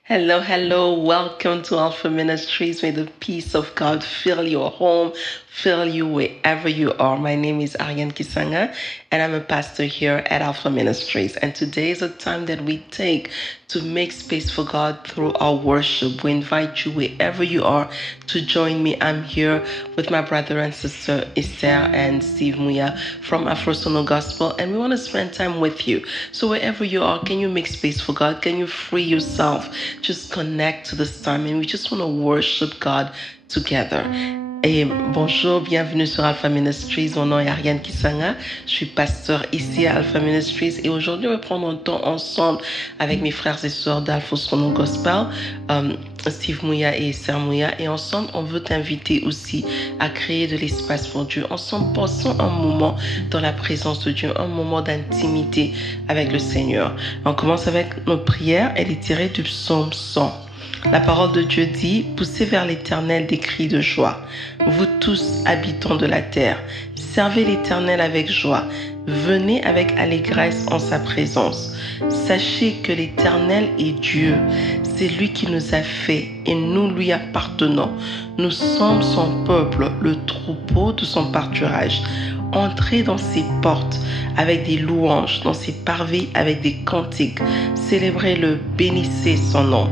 Hello, hello. Welcome to Alpha Ministries. May the peace of God fill your home, fill you wherever you are. My name is Ariane Kisanga, and I'm a pastor here at Alpha Ministries. And today is a time that we take to make space for God through our worship. We invite you wherever you are to join me. I'm here with my brother and sister Esther and Steve Muya from Afro Sono Gospel, and we want to spend time with you. So wherever you are, can you make space for God? Can you free yourself? Just connect to this time, and we just want to worship God together. Et bonjour, bienvenue sur Alpha Ministries. Mon nom est Ariane Kisanga. Je suis pasteur ici à Alpha Ministries. Et aujourd'hui, on va prendre un temps ensemble avec mes frères et sœurs d'Alpha Sono Gospel, Steve Muya et Esther Muya. Et ensemble, on veut t'inviter aussi à créer de l'espace pour Dieu. Ensemble, passons un moment dans la présence de Dieu, un moment d'intimité avec le Seigneur. On commence avec notre prière. Elle est tirée du psaume 100. La parole de Dieu dit, « Poussez vers l'Éternel des cris de joie, vous tous habitants de la terre, servez l'Éternel avec joie, venez avec allégresse en sa présence. Sachez que l'Éternel est Dieu, c'est lui qui nous a fait et nous lui appartenons. Nous sommes son peuple, le troupeau de son pâturage. Entrez dans ses portes avec des louanges, dans ses parvis avec des cantiques. Célébrez-le, bénissez son nom.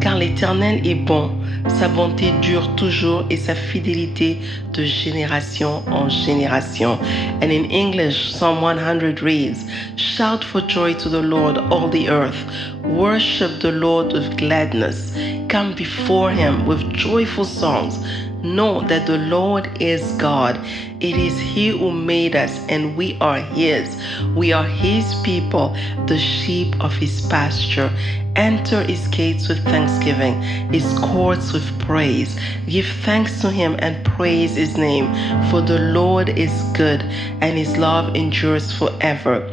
Car l'Éternel est bon, sa bonté dure toujours et sa fidélité de génération en génération. And in English, Psalm 100 reads, Shout for joy to the Lord, all the earth. Worship the Lord with gladness. Come before him with joyful songs. Know that the Lord is God. It is he who made us, and we are his. We are his people, the sheep of his pasture. Enter his gates with thanksgiving, his courts with praise. Give thanks to him and praise his name, for the Lord is good, and his love endures forever.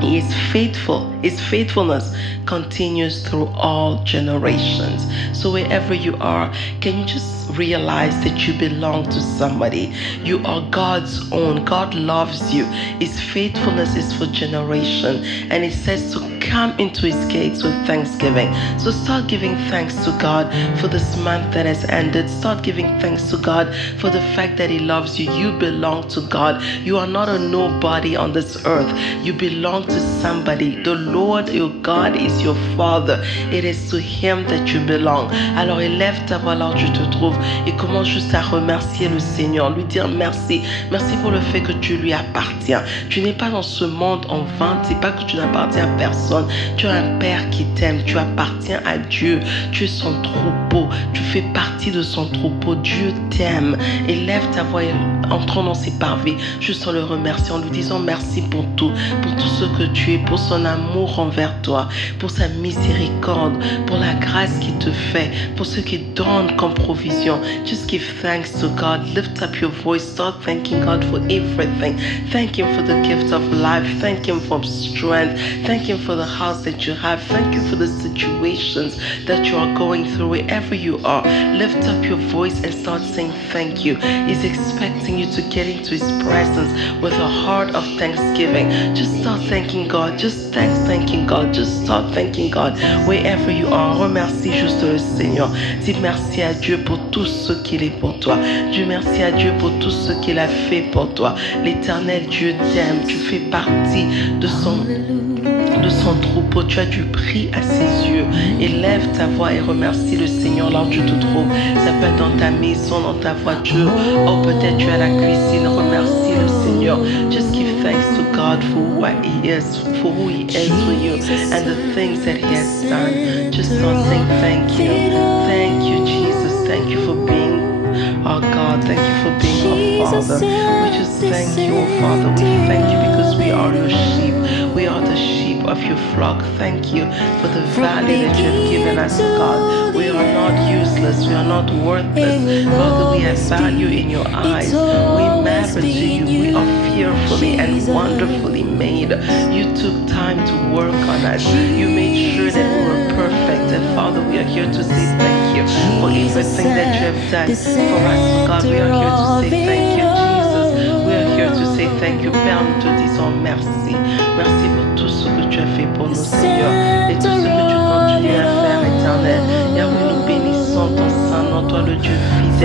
He is faithful. His faithfulness continues through all generations. So wherever you are, can you just realize that you belong to somebody? You are God's own. God loves you. His faithfulness is for generation. And it says to come into his gates with thanksgiving. So start giving thanks to God for this month that has ended. Start giving thanks to God for the fact that he loves you. You belong to God. You are not a nobody on this earth. You belong to somebody. The Lord your God is your Father. It is to him that you belong. Alors élève ta voix là où tu te trouves et commence juste à remercier le Seigneur, lui dire merci. Merci pour le fait que tu lui appartiens. Tu n'es pas dans ce monde en vain. C'est pas que tu n'appartiens à personne. Tu as un Père qui t'aime. Tu appartiens à Dieu. Tu es son troupeau. Tu fais partie de son troupeau. Dieu t'aime. Élève ta voix et entrons dans ses parvis juste en le remerciant, en lui disant merci pour tout ce que tu es, pour son amour envers toi, pour sa miséricorde, pour la grâce qu'il te fait, pour ce qu'il donne comme provision. Just give thanks to God. Lift up your voice. Start thanking God for everything. Thank him for the gift of life. Thank him for strength. Thank him for the house that you have. Thank you for the situations that you are going through. Wherever you are, lift up your voice and start saying thank you. He's expecting you to get into his presence with a heart of thanksgiving. Just start thanking God. Just thanking God. Just start thanking God. Wherever you are, remercie juste le Seigneur. Dis merci à Dieu pour tout ce qu'il est pour toi. Dis merci à Dieu pour tout ce qu'il a fait pour toi. L'Éternel Dieu t'aime. Tu fais partie de son troupeau. Tu as du prix à ses yeux. Élève ta voix et remercie le Seigneur là où tu te trouves. Ça peut être dans ta maison, dans ta voiture, ou peut-être tu es à la cuisine. Remercie le Seigneur. Just give thanks to God for what he is, for who he is for you, and the things that he has done. Just start saying thank you. Thank you, Jesus. Thank you for being our God. Thank you for being our Father. We just thank you, oh Father. We thank you because we are your sheep. We are the sheep of your flock. Thank you for the value that you have given us, God. We are not useless. We are not worthless. Father, we have value in your eyes. We matter to you. We are fearfully and wonderfully made. You took time to work on us. You made sure that we were perfect. And Father, we are here to say thank you for everything that you have done for us, God. We are here to say thank you, Jesus. We are here to say thank you, Père. Nous te disons merci. Merci pour tout ce que tu as fait pour nous, Seigneur. Et tout ce que tu continues à faire, éternel.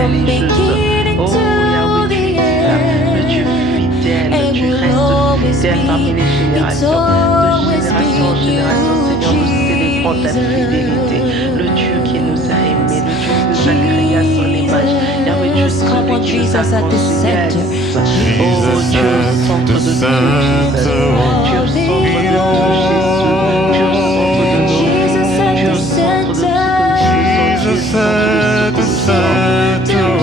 fidèle et juste. Oh Yahweh, tu es là, le Dieu fidèle, tu restes fidèle parmi les générations. De génération en génération, Seigneur, nous célébrons ta fidélité. Le Dieu qui nous a aimés, le Dieu qui nous a créés à son image. Yahweh, Dieu, celui qui nous a conçus. Oh Dieu, centre de tout, Dieu, centre de tout, Jésus, Dieu, centre de tout, Dieu, centre de tout,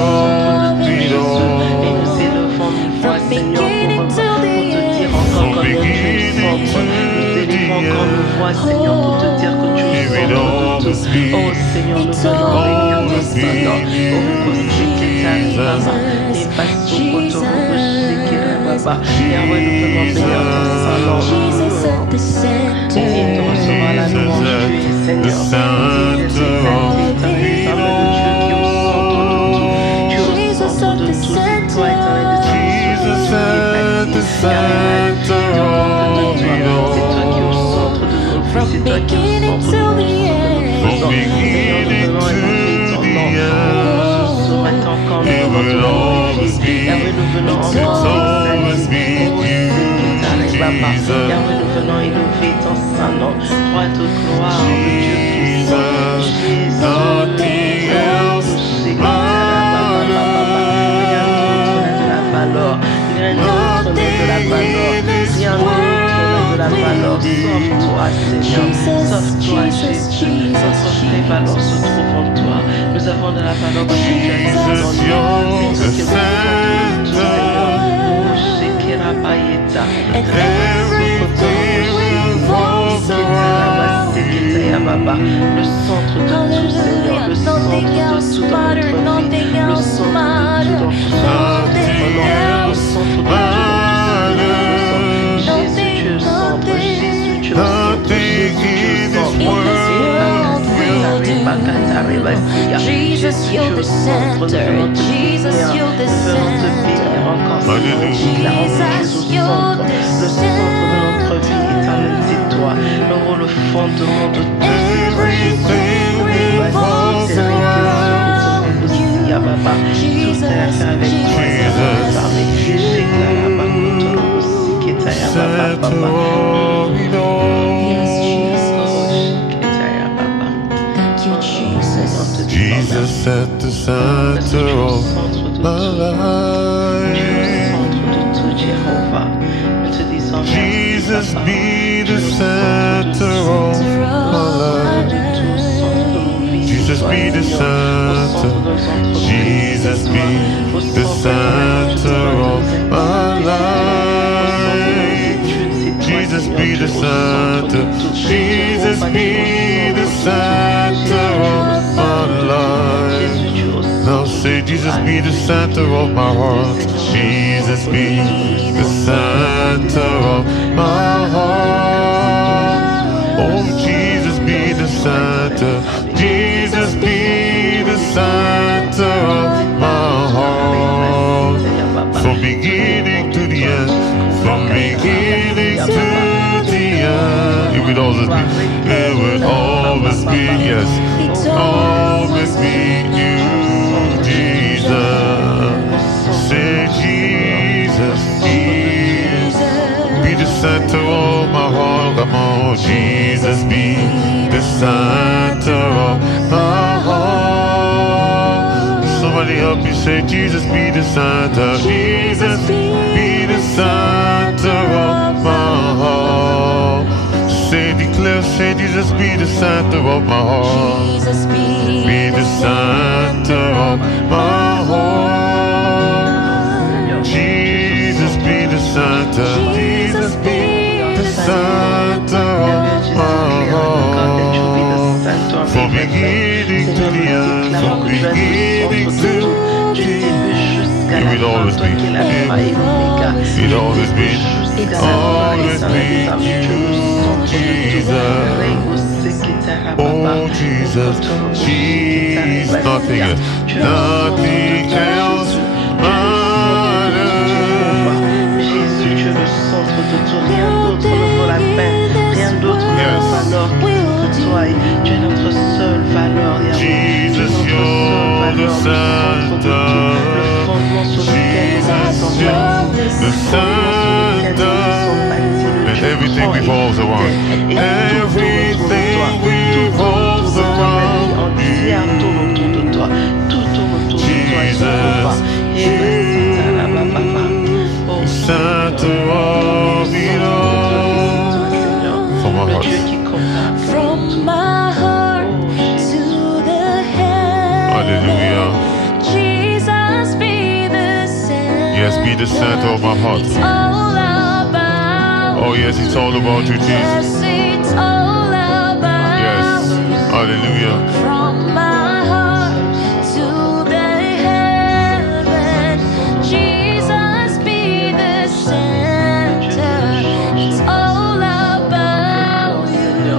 et nous élevons nos voix, Seigneur, pour te dire encore comme Dieu centre. Nous élevons encore nos voix, Seigneur, pour te dire que tu es centre de tout. Oh Seigneur, nous venons bénir ton Seigneur. Oh, Baba, et passe au poteau, Baba. Yahweh, nous venons bénir ton Seigneur. Digne de recevoir la louange, tu es Seigneur. Digne d'être exalté, éternel, le Dieu qui est au centre de tout. Tu es au centre de tout, c'est toi, éternel, de Dieu, c'est toi qui es au centre de nos vies, c'est toi qui es au centre de nos vies. Seigneur, nous venons élever ton nom. Ce matin encore, nous venons te glorifier. Yahweh, nous venons encore Yahweh, nous venons élever ton saint nom. Roi de gloire, le Dieu puissant, Jésus. Rien d'autre n'a de la valeur. Rien d'autre n'a de la valeur. Rien d'autre n'a de la valeur. Sauf toi, Seigneur. Sauf toi, Jésus. Notre vraie valeur se trouve en toi. Nous avons de la valeur parce que tu as mis dans nous. C'est toi qui es le Seigneur. Le centre de tout, Seigneur, le centre de tout dans notre vie, le centre de tout dans Jésus, tu es le centre, Jésus, tu es le centre, Jésus, tu es le centre, Jésus, tu es le centre, nous venons te bénir encore, Seigneur, Jésus, le centre de notre vie éternelle, c'est toi, le fondement de tout, c'est toi, Jésus, c'est la réclamation, Baba, tout a à faire avec toi, parler, Jesus at the center of my life. Jesus be the center of my life. Jesus be the center. Jesus be the center of my life. Jesus be the center. Jesus be the center of my life. Now say Jesus be the center of my heart. Jesus be the center of my heart. Oh, Jesus be the center. Jesus be the center of my heart. From beginning to the end. From beginning to the end. It would always be. It would always be. Yes. Always be you, Jesus. Say Jesus. Be the center of my heart. Come on, Jesus, be the center of my heart. Somebody help me say, Jesus, be the center. Jesus, be the center of my heart. Say, declare, say, Jesus, be the center of my heart. Be the center of my heart. Jesus, be the center. Jesus, be the center of my heart. From beginning to the end, from beginning to the end. It will always be. It always be. Always be Jesus. Oh Jesus, Jesus, nothing else. Nothing else. Jésus, tu es le centre de tout, rien d'autre ne vaut la peine, rien d'autre ne vaut valeur que toi. Tu es notre seule valeur, Yahweh. Tu es notre seule valeur. the center. Jesus, the center. And everything revolves around. Everything revolves around you. Jesus, the center of it all. From our hearts. From my heart to the heavens. Hallelujah. Jesus be the center. Yes, be the center of my heart. It's all about. Oh yes, it's all about you, Jesus. Yes, it's all about. Yes. Hallelujah. From my heart to the heaven, Jesus be the center. It's all about you.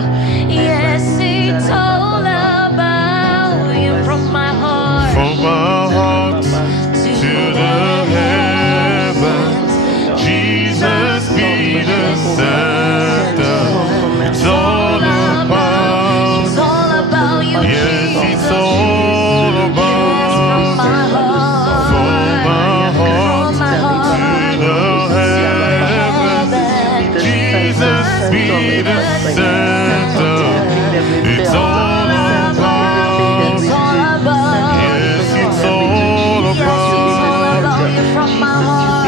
Yes, it's all about you. From my heart From my heart to the heavens, Jesus be the center. It's all about. It's all about you. Yes, it's all about. From my heart to the heavens, Jesus be the center. It's all about. It's all about. Yes, it's all about. From my heart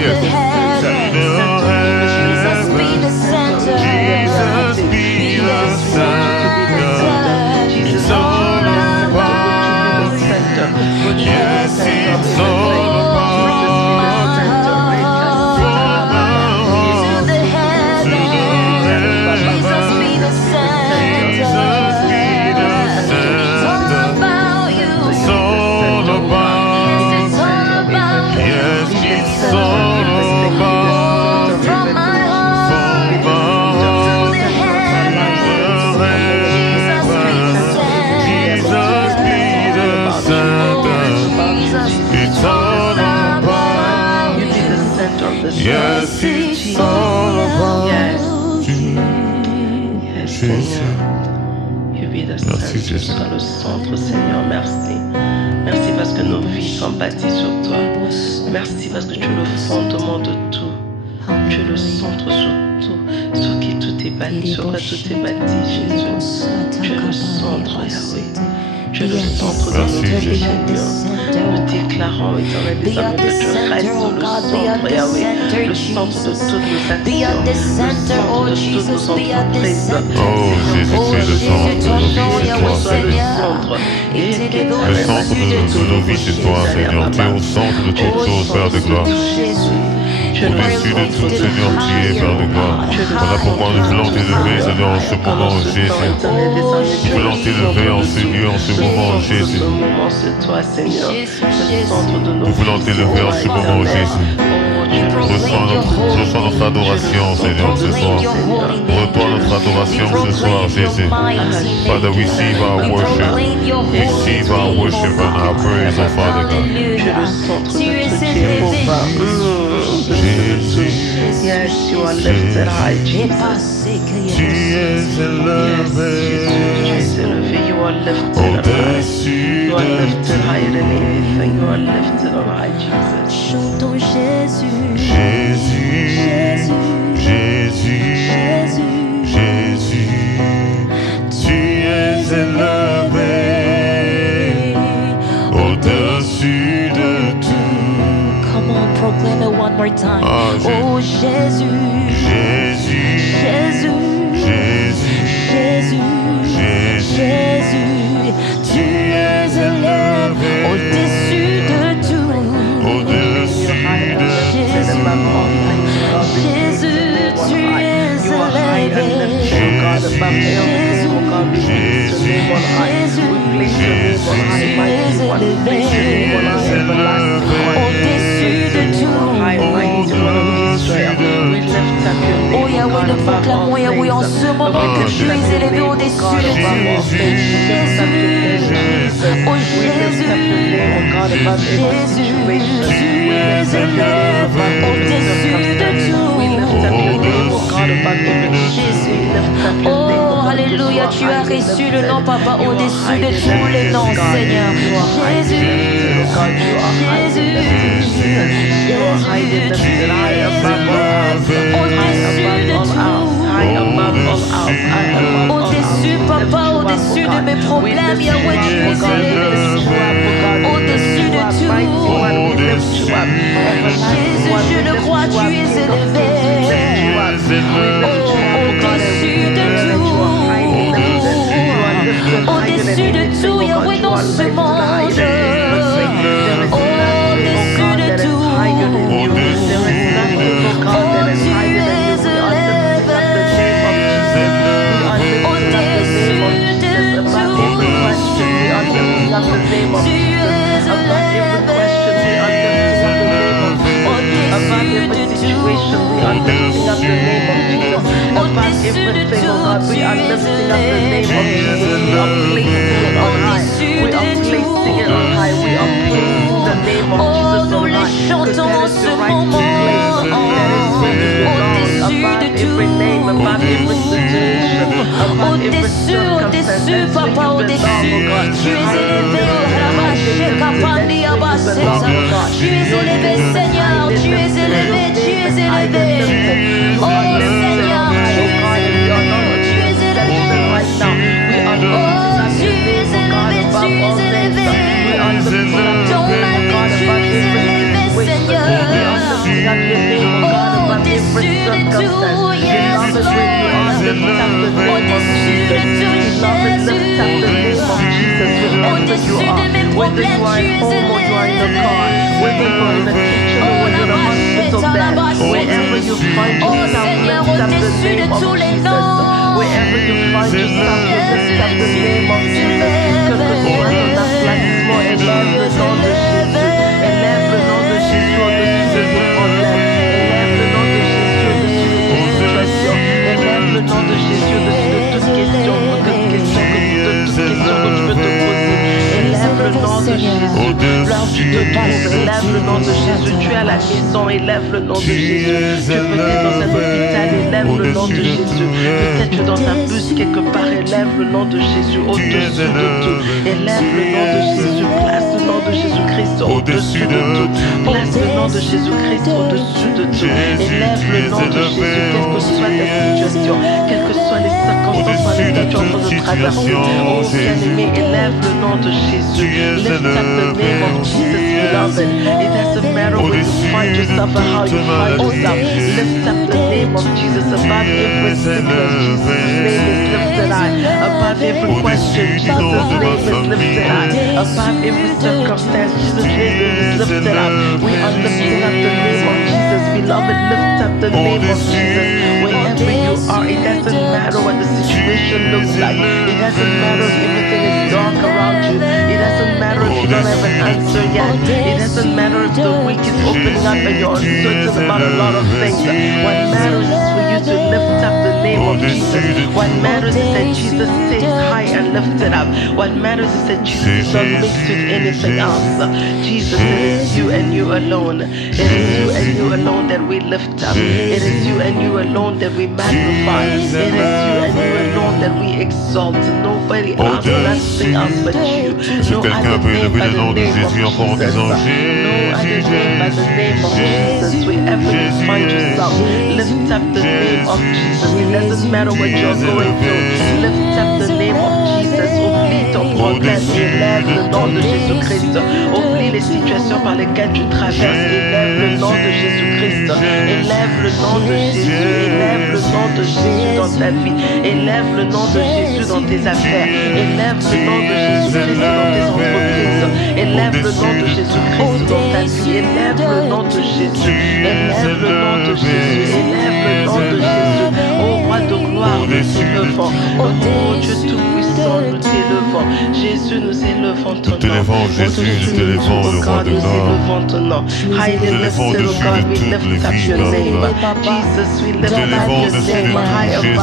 yes. to the heavens, Jesus be the center. Jesus be the center. It's all about. Yes, it's all about. From my heart To the heavens, Jesus be the center. Jesus be the It's all center. about you. It's all about. It's all about you. Yes, it's all about. From my heart From my to heart the heavens, Jesus be the center. It's all about. Yes, it's all about. Yes. Yes, Jesus. Seigneur. Que vie de Merci, Saint, Jésus. soit le centre, Seigneur. Merci. Merci parce que nos vies sont bâties sur toi. Merci parce que tu es le fondement de tout. Tu es le centre sur tout, sur qui tout est bâti, sur quoi tout est bâti, Jésus. Tu es le centre, Yahweh. Tu es le centre de Merci, notre vie, Jésus. Seigneur. Nous déclarons, éternel des armées, que tu restes le centre, Yahweh, le centre de toutes nos actions, le centre de toutes nos entreprises. Oh, Jésus, tu es le centre de nos vies, c'est toi, Sois le Seigneur. centre. Et Le centre de nos vies, c'est toi, Seigneur. Tu es au centre de toutes choses, Père de gloire. Au-dessus de tout, Seigneur, tu es, Père de gloire. Voilà pourquoi nous voulons t'élever, Seigneur, en ce moment, Jésus. Nous voulons t'élever en ce lieu, en ce moment, Jésus. C'est toi, Seigneur, le centre de nos Nous voulons t'élever en ce moment, Jésus. Reçois notre adoration, Seigneur, ce soir. Reçois notre adoration ce soir, Jésus. Father, receive our worship. Receive our worship and our praise, oh Father God. Tu es le centre de tout, Jéhovah. Jésus, Yes, you are lifted high, Jesus. tu es élevé Yes, you are élevé, you are lifted high. au-dessus You are de lifted higher than anything. You are lifted on high, Jesus. Chantons Jésus. Jésus, Jésus, Jésus, tu es élevé au-dessus de tout. Come on, proclaim it one more time. Ah, Oh Jésus, Jésus, Jésus, Jésus, Jésus, Jésus, tu es élevé au-dessus de tout. au-dessus de Jésus, Jésus, tu es élevé. Oh Yahweh, nous proclamons Yahweh en ce moment que tu es élevé au-dessus de tout. Oh Jésus, Jésus, tu es élevé au-dessus de tout. Jésus. Oh, alléluia, tu as reçu le nom, Papa, au-dessus de tous les noms, Seigneur. Jésus, Jésus, au-dessus de tout. Au-dessus, Papa, au-dessus de mes problèmes, Yahweh, tu es élevé. Au-dessus de tout. Jésus, je le crois, tu es élevé. Au-dessus de tout. Au-dessus de tout, Yahweh, dans ce monde. Au-dessus de tout. Oh, tu es élevé. Au-dessus de tout. Tu es Oh, nous les chantons en ce moment. Au-dessus de tout. Au-dessus, Papa, au-dessus. Tu es élevé, tu es élevé, Seigneur, tu es élevé, tu es élevé. Oh, Seigneur, tu es élevé, tu es élevé. Oh, tu es élevé, tu es élevé. Ton mari, tu es élevé, Seigneur. Au-dessus de tout, yes, au-dessus de tout, Jésus. Au-dessus de mes problèmes, tu es élevé. Oh, la bâchette, la bâchette. Oh, Seigneur, au-dessus de tous les noms. Le nom de Jésus au-dessus de toute question que tu peux te poser. Élève le nom de Jésus. Là où tu te trouves, élève le nom de Jésus. Tu es à la maison, élève le nom de Jésus. Tu es peut-être dans un hôpital, élève le nom de Jésus. Peut-être tu es dans un bus quelque part, élève le nom de Jésus au-dessus de tout. Élève le nom de Jésus. Place le nom de Jésus-Christ au-dessus de tout. Place le nom de Jésus-Christ au-dessus de tout. Élève le nom de Jésus, quelle que soit ta situation, quelles que soient les circonstances par lesquelles tu es en train de traverser. Oh bien-aimé, élève le nom de Jésus. Lift up the name of Jesus, beloved. It doesn't matter where you find yourself or how you find yourself. Lift up the name of Jesus above every sickness. Jesus' name is lifted high. Above every question, Jesus' name is lifted high. Above every circumstance, Jesus' name is lifted up. We are lifting up the name of Jesus, beloved. Lift up the name of Jesus. Wherever you are, it doesn't matter what the situation looks like. It doesn't matter if everything is dark around you. It doesn't matter if you don't have an answer yet. It doesn't matter if the week is opening up and you're uncertain about a lot of things. What matters is for you to lift up the name of Jesus. What matters is that Jesus stays high and lifted up. What matters is that Jesus is not mixed with anything else. Jesus, it is you and you alone. It is you and you alone that we lift up. It is you and you alone that we magnify. It is you and you alone that we exalt. Nobody else, nothing else but you. No other name but the name of Jesus. No other name but the name of Jesus. Wherever you find yourself, lift up the name of Jesus. It doesn't matter what you're going through. Lift up the name of Jesus. Oublie ton problème. Élève le nom de Jésus-Christ. Oublie les situations par lesquelles tu traverses. Élève le nom de Jésus-Christ. Élève le nom de Jésus. Élève le nom de Jésus dans ta vie. Élève le nom de Jésus dans tes affaires. Élève le nom de Jésus-Christ dans tes entreprises. Élève le nom de Jésus-Christ dans ta vie. Élève le nom de Jésus. Élève le nom de Jésus. Élève le nom de Jésus. Ô roi de gloire, nous t'élevons. Oh Dieu Tout-Puissant, nous t'élevons. Jésus, Jésus, nous élevons ton nom. t'élevons, Jésus, nous t'élevons, le roi de Nous gloire. élevons ton nom. Highly t'élevons lifted, O au-dessus God, de we toutes lift les up vies, your name. Papa. Jesus, we lift up t'élevons your au-dessus de name tout, high above Jésus.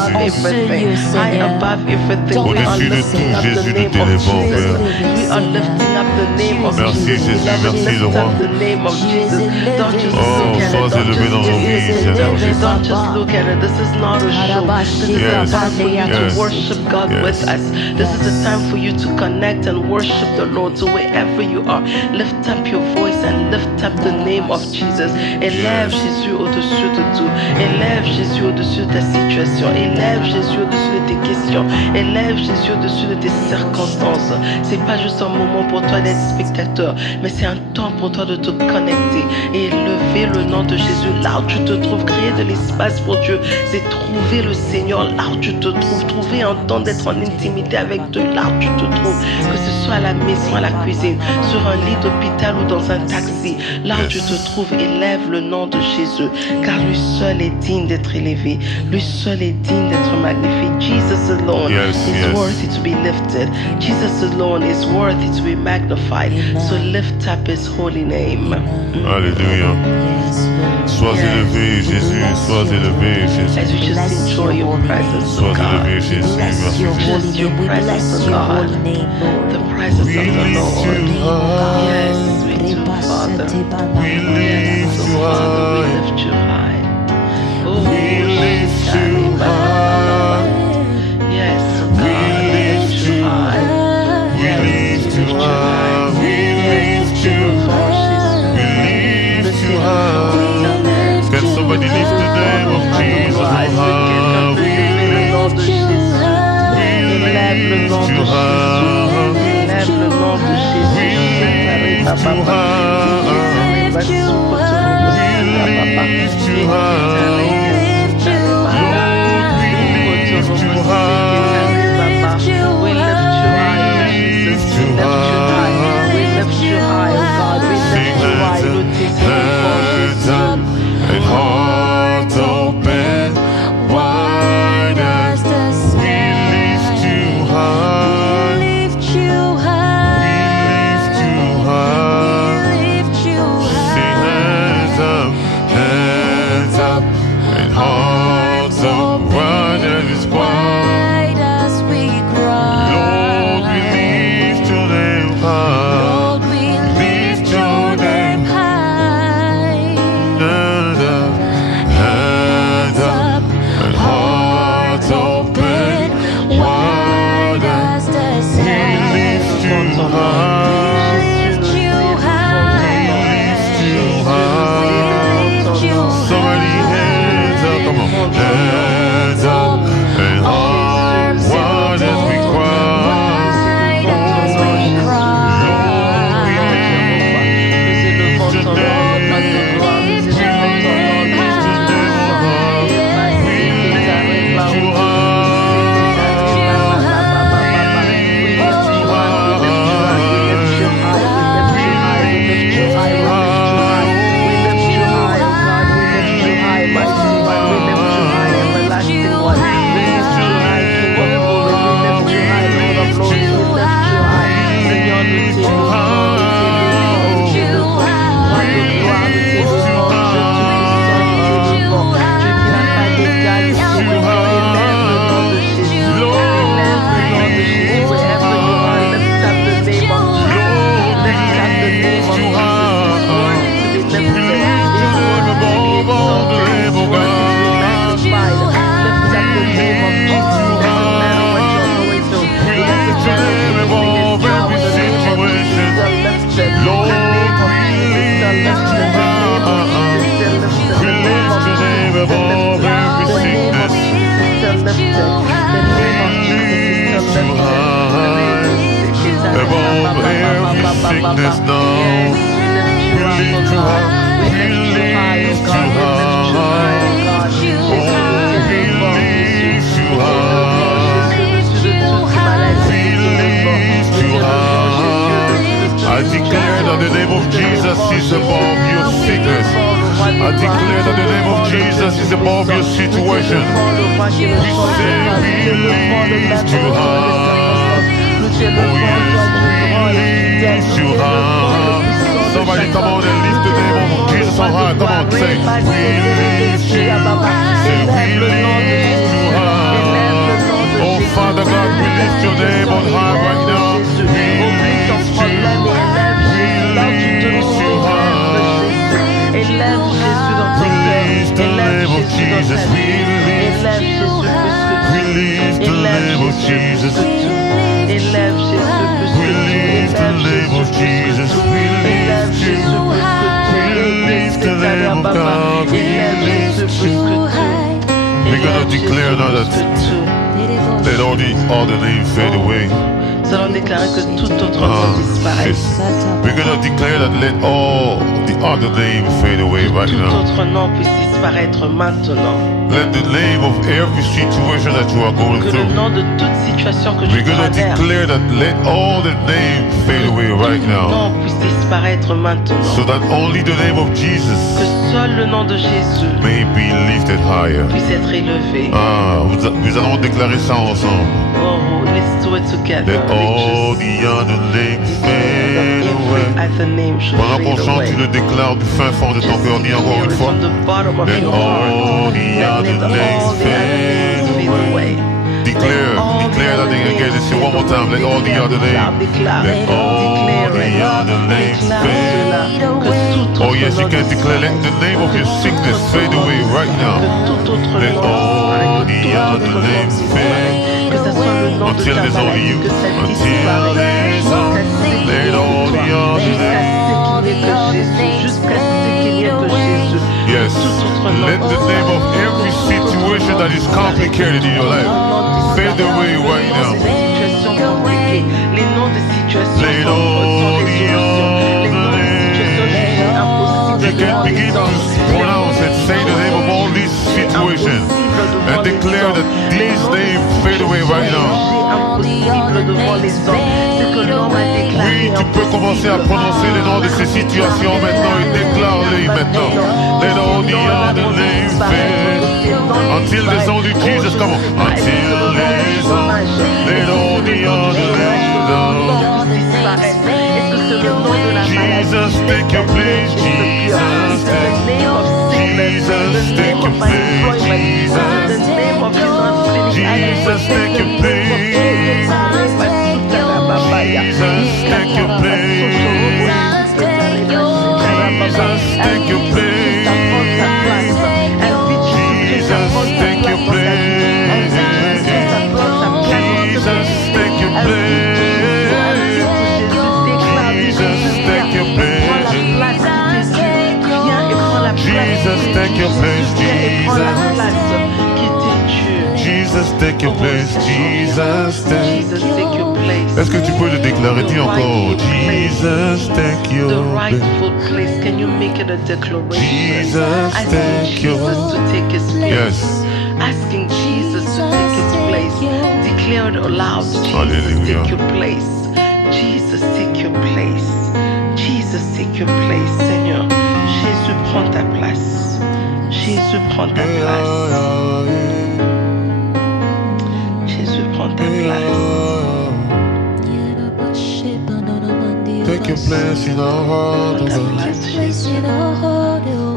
everything. High above everything. We are Au-dessus de lifting tout, up Jésus, the nous name of t'élevons, Jesus. Père. We are lifting up the name of Merci, Jesus. Jésus, Beloved, merci, lift le roi. up the name of Jesus. Don't just Oh, look at it. sois Don't élevé just dans nos listen vies, to Seigneur it. Jésus. Don't just look at it. This is not a show. This is a Yes. time for you Yes. to worship God Yes. with us. This is a time for you to connect and worship the Lord. So wherever you are, lift up your voice and lift up the name of Jesus. Élève Jésus au-dessus de tout. Élève Jésus au-dessus de ta situation. Élève Jésus au-dessus de tes questions. Élève Jésus au-dessus de tes circonstances. C'est pas juste un moment pour toi d'être spectateur, mais c'est un temps pour toi de te connecter et élever le nom de Jésus là où tu te trouves. Créer de l'espace pour Dieu, c'est trouver le Seigneur là où tu te trouves. Trouver un temps d'être en intimité avec Dieu là où tu te trouves. Que ce soit à la maison, à la cuisine, sur un lit d'hôpital ou dans un taxi, là où tu te trouves, élève le nom de Jésus, car lui seul est digne d'être élevé. Lui seul est digne d'être magnifié. Jesus alone is worthy to be lifted. Jesus alone is worthy to be magnified. So lift up his holy name. Alléluia. Sois élevé, Jésus, sois élevé, Jésus. As we just enjoy your presence, Sois oh God. élevé, Jésus. Merci, Jésus. Just your presence, oh God. The presence of the Lord. Yes, we do, Father. Yes, oh Father, we lift you high. Oh, We lift you high. yes, oh God, we lift you high. We lift you high. We lift you high. We lift you high. Can somebody lift the name of Jesus on high? We lift you high. We lift you high. We lift you high. We lift you high. We lift you hands up and heart open wide as we lift you high. We lift you high. Sing hands up and hearts up wide as it's wide. Lord, we lift your name high. Lift your name hands up and hearts open wide as we lift you high. We lift you high. Somebody hands up, come on. Hands up and hearts wide as we cry. Sickness now. We lift you high. We lift you high. Oh, we lift you high. We lift you high. I declare that the name of Jesus is above your sickness. I declare that the name of Jesus is above your situation. We say we lift you high. Oh yes. somebody, come on and lift the name of Jesus on high. Come on, say, we lift you. Say, we lift you high. Oh, Father God, we lift your name on high right now. We lift you. We lift you high. Praise the name of Jesus. We lift you. We lift the name of Jesus. We lift the name of Jesus. We lift you. We lift the name of God. We lift you. We're gonna declare now that let all the other names fade away. Nous allons déclarer que tout autre nom disparaisse. We're gonna declare that let all the other names fade away right Tout now. autre nom puisse disparaître maintenant. Let the name of every situation that you are going Que le through. nom de toute situation que tu We're gonna traverses, declare that let all the names fade away right tout now. nom puisse disparaître maintenant. So that only the name of Que Jesus seul le nom de Jésus may be lifted higher. puisse être élevé. Nous allons déclarer ça ensemble. Oh, let's do it together. Let all the other names fade away. Every other name should Pendant qu'on fade chante, away. tu le déclares du fin fond de ton cœur. Dis encore une fois. From the bottom of Let your all heart. the Let other all names the other names fade fade away. Declare that thing again. Let's say one more time. Let all the other names. Let all the other names fade. Oh yes, you can declare. Let the name of your sickness fade away right now. Let all the other names fade. Until there's only you. Until there's only. Let all the other names. Yes. Let the name of every situation that is complicated in your life fade away right now. Let all the other names. You can begin to pronounce and say the name of all these situations and declare that these names fade away right now. Oui, tu peux commencer à prononcer les noms de ces situations maintenant et déclare-les maintenant. Let all the other names fade. Until there's only Jesus, come on. Until there's only, let all the other names down. Jesus, take your place. Jesus, take your place. Jesus, take your place. Jesus, take your place. Jesus, take your place. Jesus, take your place. Jesus, take your place. Jesus, take your place. Jesus, take your place. Jesus, take your place. Jesus, take your place. Jesus, take your place. Est-ce que tu peux le déclarer? Dis encore. Jesus, take your The place. rightful place. Can you make it a declaration? Jesus, take your Jesus to take his place. Yes. Asking Jesus to take his place. Declare it aloud. Jesus, Hallelujah. take your place. Jesus, take your place. Jesus, take your place. Seigneur, Jésus, prends ta place. Jésus, prends ta place. Jésus, prends ta place. Take your place in our heart, oh Ta God. place, Jésus.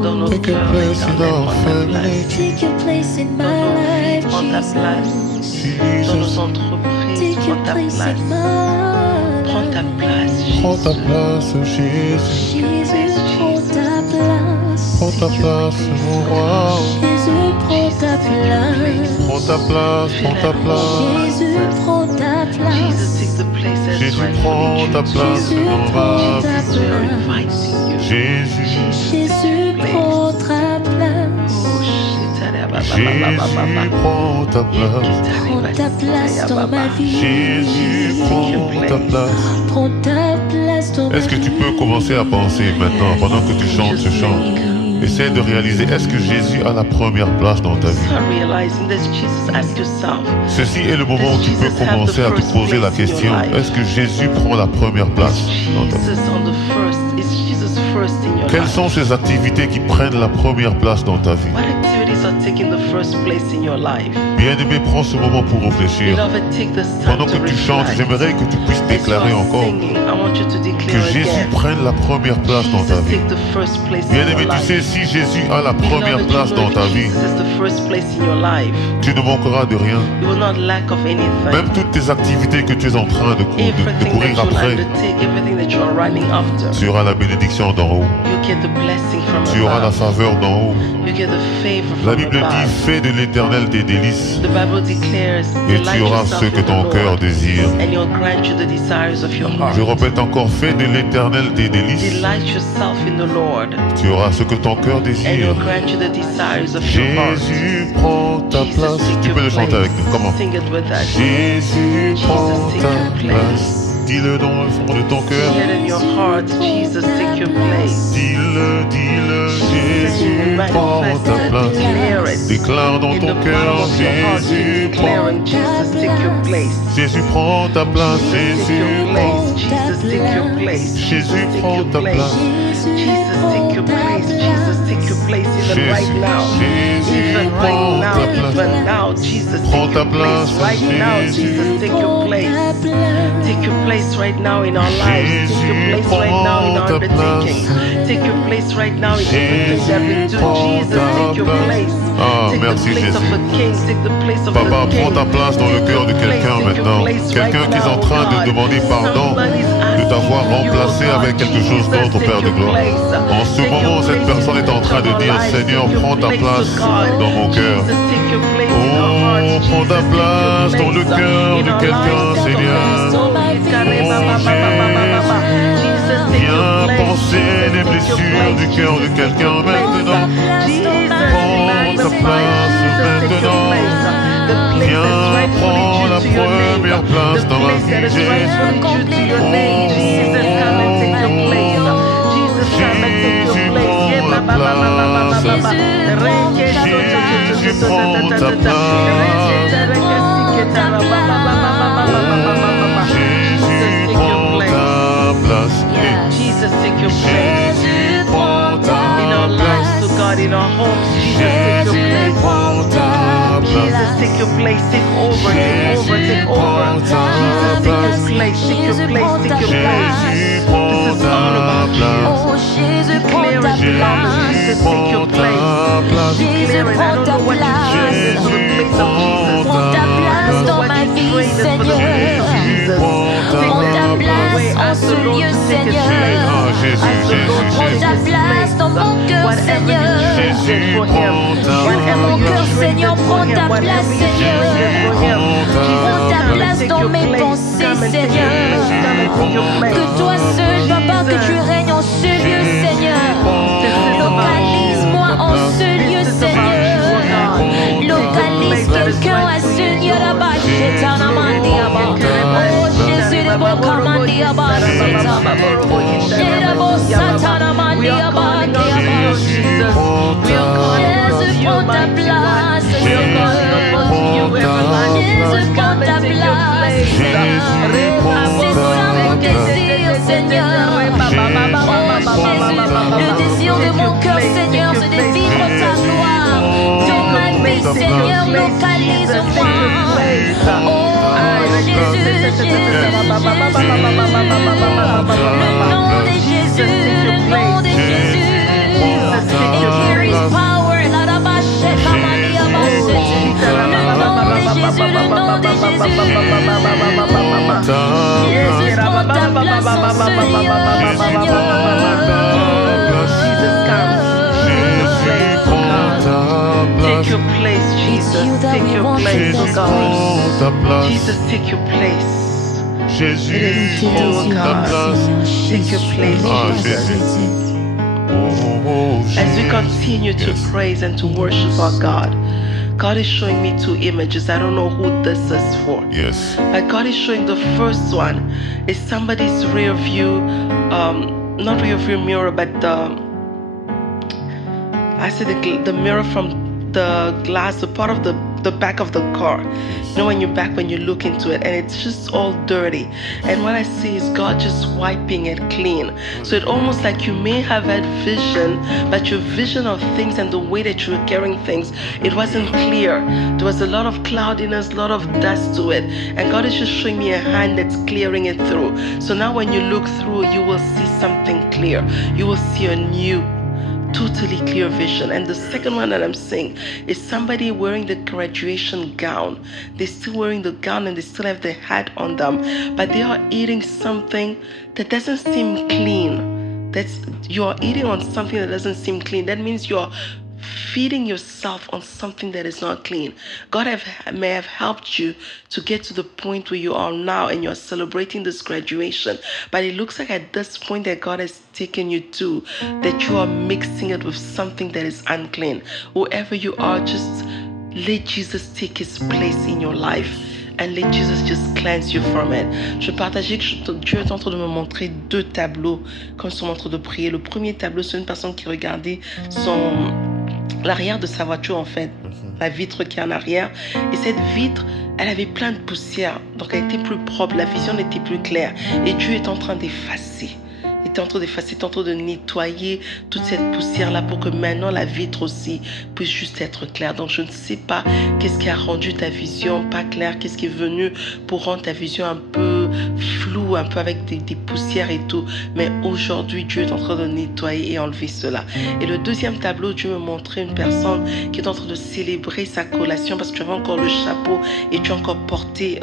Dans nos Take your cœurs, place in éternel, our prends ta family. place. Take your place in Dans my nos vies, life, prends ta place. Dans nos Jesus, entreprises, Take your prends ta place place. in my Prends ta life. place, prends ta Jésus. place, oh Jésus. Jésus, prends ta place. Prends ta place, mon roi. Jésus, prends ta place. Prends ta place, prends ta place. Jésus, prends ta Jesus, place. take the place that's Jésus, rightfully prends ta yours. place Jésus, dans ma prends ta vie. We are place. inviting you. Jésus, Jésus, prends ta place. Oh, shit, Jésus, prends ta place. Prends ta place dans ma vie. Jésus, prends ta place. Prends ta place dans ma vie. Est-ce que tu peux commencer à penser maintenant, pendant que tu chantes ce chant, essaie de réaliser, est-ce que Jésus a la première place dans ta vie? Start realizing that Jesus, ask yourself, Ceci est le moment où tu peux commencer à te poser la question, est-ce que Jésus prend la première place dans ta vie? Jesus on the first, is Jesus first in your Quelles life? sont ces activités qui prennent la première place dans ta vie? What activities are taking the first place in your life? Bien-aimé, prends ce moment pour réfléchir. Beloved, take this time Pendant to que tu chantes, reflect. j'aimerais que tu puisses As you déclarer encore singing, I want you to que declare Jésus again. prenne la première place dans ta Jesus vie. take the first place in Bien-aimé, your tu sais, life. si Jésus a la première Beloved, place you dans know ta if vie, Jesus is the first place in your life. tu ne manqueras de rien. You will not lack of anything. Même toutes tes activités que tu es en train de Everything courir that you'll après, undertake, everything that you are running after, tu auras la bénédiction d'en haut. you get the blessing from Tu auras la above. faveur d'en haut. You get the favor La from Bible dit, above. fais de l'Éternel tes délices The Bible declares, et delight tu auras yourself ce que in the ton cœur Lord, désire. and He'll grant you the desires of your heart. Je répète encore, fais de l'Éternel tes délices, Delight yourself in the Lord, tu auras ce que ton cœur and désire. He'll grant you the desires of your heart. Jésus, prends ta Jesus, place. take Tu your peux le chanter avec nous, place. comment? Sing it with us. Jésus, prends take ta your place. place. Dis-le dans le fond de ton cœur. Sing it in your heart. Jesus, take your place. Dis-le, dis-le, Sing Jésus, it, prends manifest ta it, place. declare it. Déclare dans In ton the cœur, bottom of your heart, Jésus, prends. declaring, Jesus, take your place. Jésus, prends ta place. Jesus, take Jésus, your place. Jesus, take your place. Jésus, take prends your ta place. place. Jesus, take your place. Jesus, take your place even Jésus, right now. Jésus, Even prends right now, ta place. even now. Jesus, Prends take ta your place. place, Right now, Jésus. Jesus, take your place. Take your place right now in our lives. Take your place right now in our undertaking. Take your place right now in everything that we do. Jesus, take your place. Ah, Take merci, the place of Jésus. a king. Take the place of Papa, the king. prends ta place dans le cœur de Take your quelqu'un place, take your maintenant. place Quelqu'un right qui est en now, train de God. demander pardon Somebody's de asking t'avoir you, remplacé God. avec quelque chose Jesus, d'autre, take Père de your gloire. place. En ce Take moment, your cette place personne in est en train de our dire, lives. Seigneur, Take your prends ta place God. dans mon cœur. Jesus, take your place in our Oh, hearts. prends ta Jesus, place take dans le your place cœur in de our quelqu'un, lives. Seigneur. Oh, Jesus, take your Viens place. penser Jesus, les take your blessures place. du cœur de Jesus, take quelqu'un your place. maintenant. Jesus, Prends ta magnify. place Jesus, take your maintenant. place. The place Viens, that's rightfully prends due la to your name. première place The dans ma place that is vie, rightfully due to your name. Jesus, come and take your place. Jesus, come and take your Jésus, place. prends Yeah, la ba, ba, ba, ba, ba, ba, ba, ba. Jésus, prends ta place. Jésus, prends ta place. Jesus, take your place. Jésus, prends In our ta lives, place. to God, in our homes, Jesus, take your Jésus, place. prends ta place. Jesus, take your place, take over, take over, take over. Jesus, take your place, take your place, take your place. Jésus, prends This is all ta about you. place. Oh Jésus, prends Declare ta it, beloved. place. Jesus, take your Prends place. ta place. Declare it. I don't know what you prayed for the place of Jesus. Prends ta place I don't know dans what ma you vie, prayed for the place of Seigneur. Jesus. Prends ta place en ce lieu, Seigneur. Ah, Jésus, Jésus, Prends ta Jésus. place dans mon cœur, Seigneur. Jésus, prends ta Dans mon cœur, Seigneur, prends ta place, Seigneur. Prends ta place dans mes pensées, Seigneur. Que toi seul, Papa, que tu règnes en ce lieu, Seigneur. Localise-moi en ce lieu, Seigneur. Localise quelqu'un à ce lieu là-bas. Oh Jésus, le bon commandiaba, Jésus, prends ta place, Seigneur. Jésus, prends ta place. C'est ça mon désir, Seigneur. Oh Jésus, le désir de mon cœur, Seigneur, c'est de vivre ta gloire. Dans ma vie, Seigneur, localise-moi. Oh Jésus, Jésus, le nom de Jésus, le nom de Jésus. It carries power. Le nom de Jésus, le nom de Jésus. Jésus, prends ta place en ce lieu, Seigneur. Take your place, Jesus. Take your place, oh God. Jesus, take your place. Jésus, It is you, prends oh ta God. place. Take your place, Ah, Jesus. Jésus. Oh, As we Jésus. continue to Yes. praise and to worship our God, God is showing me two images. I don't know who this is for. Yes. But God is showing the first one is somebody's rear view, not rear view mirror, but I said the mirror from the glass, the part of the the back of the car. You know, when you look into it, and it's just all dirty. And what I see is God just wiping it clean. So it's almost like you may have had vision, but your vision of things and the way that you were carrying things, it wasn't clear. There was a lot of cloudiness, a lot of dust to it. And God is just showing me a hand that's clearing it through. So now when you look through, you will see something clear. You will see a new, totally clear vision. And the second one that I'm seeing is somebody wearing the graduation gown. They're still wearing the gown and they still have the hat on them, but they are eating something that doesn't seem clean. You're eating on something that doesn't seem clean. That means you're feeding yourself on something that is not clean. God may have helped you to get to the point where you are now and you're celebrating this graduation. But it looks like at this point that God has taken you to, that you are mixing it with something that is unclean. Whoever you are, just let Jesus take his place in your life. And let Jesus just cleanse you from it. Je partageais que Dieu est en train de me montrer deux tableaux quand nous sommes en train de prier. Le premier tableau, c'est une personne qui regardait l'arrière de sa voiture, en fait, la vitre qui est en arrière. Et cette vitre, elle avait plein de poussière. Donc elle était plus propre, la vision n'était plus claire. Et Dieu est en train d'effacer. Il était en train de nettoyer toute cette poussière-là pour que maintenant la vitre aussi puisse juste être claire. Donc je ne sais pas qu'est-ce qui a rendu ta vision pas claire, qu'est-ce qui est venu pour rendre ta vision un peu floue, un peu avec des poussières et tout. Mais aujourd'hui, Dieu est en train de nettoyer et enlever cela. Et le deuxième tableau, Dieu me montrait une personne qui est en train de célébrer sa collation parce que tu avais encore le chapeau et tu as encore porté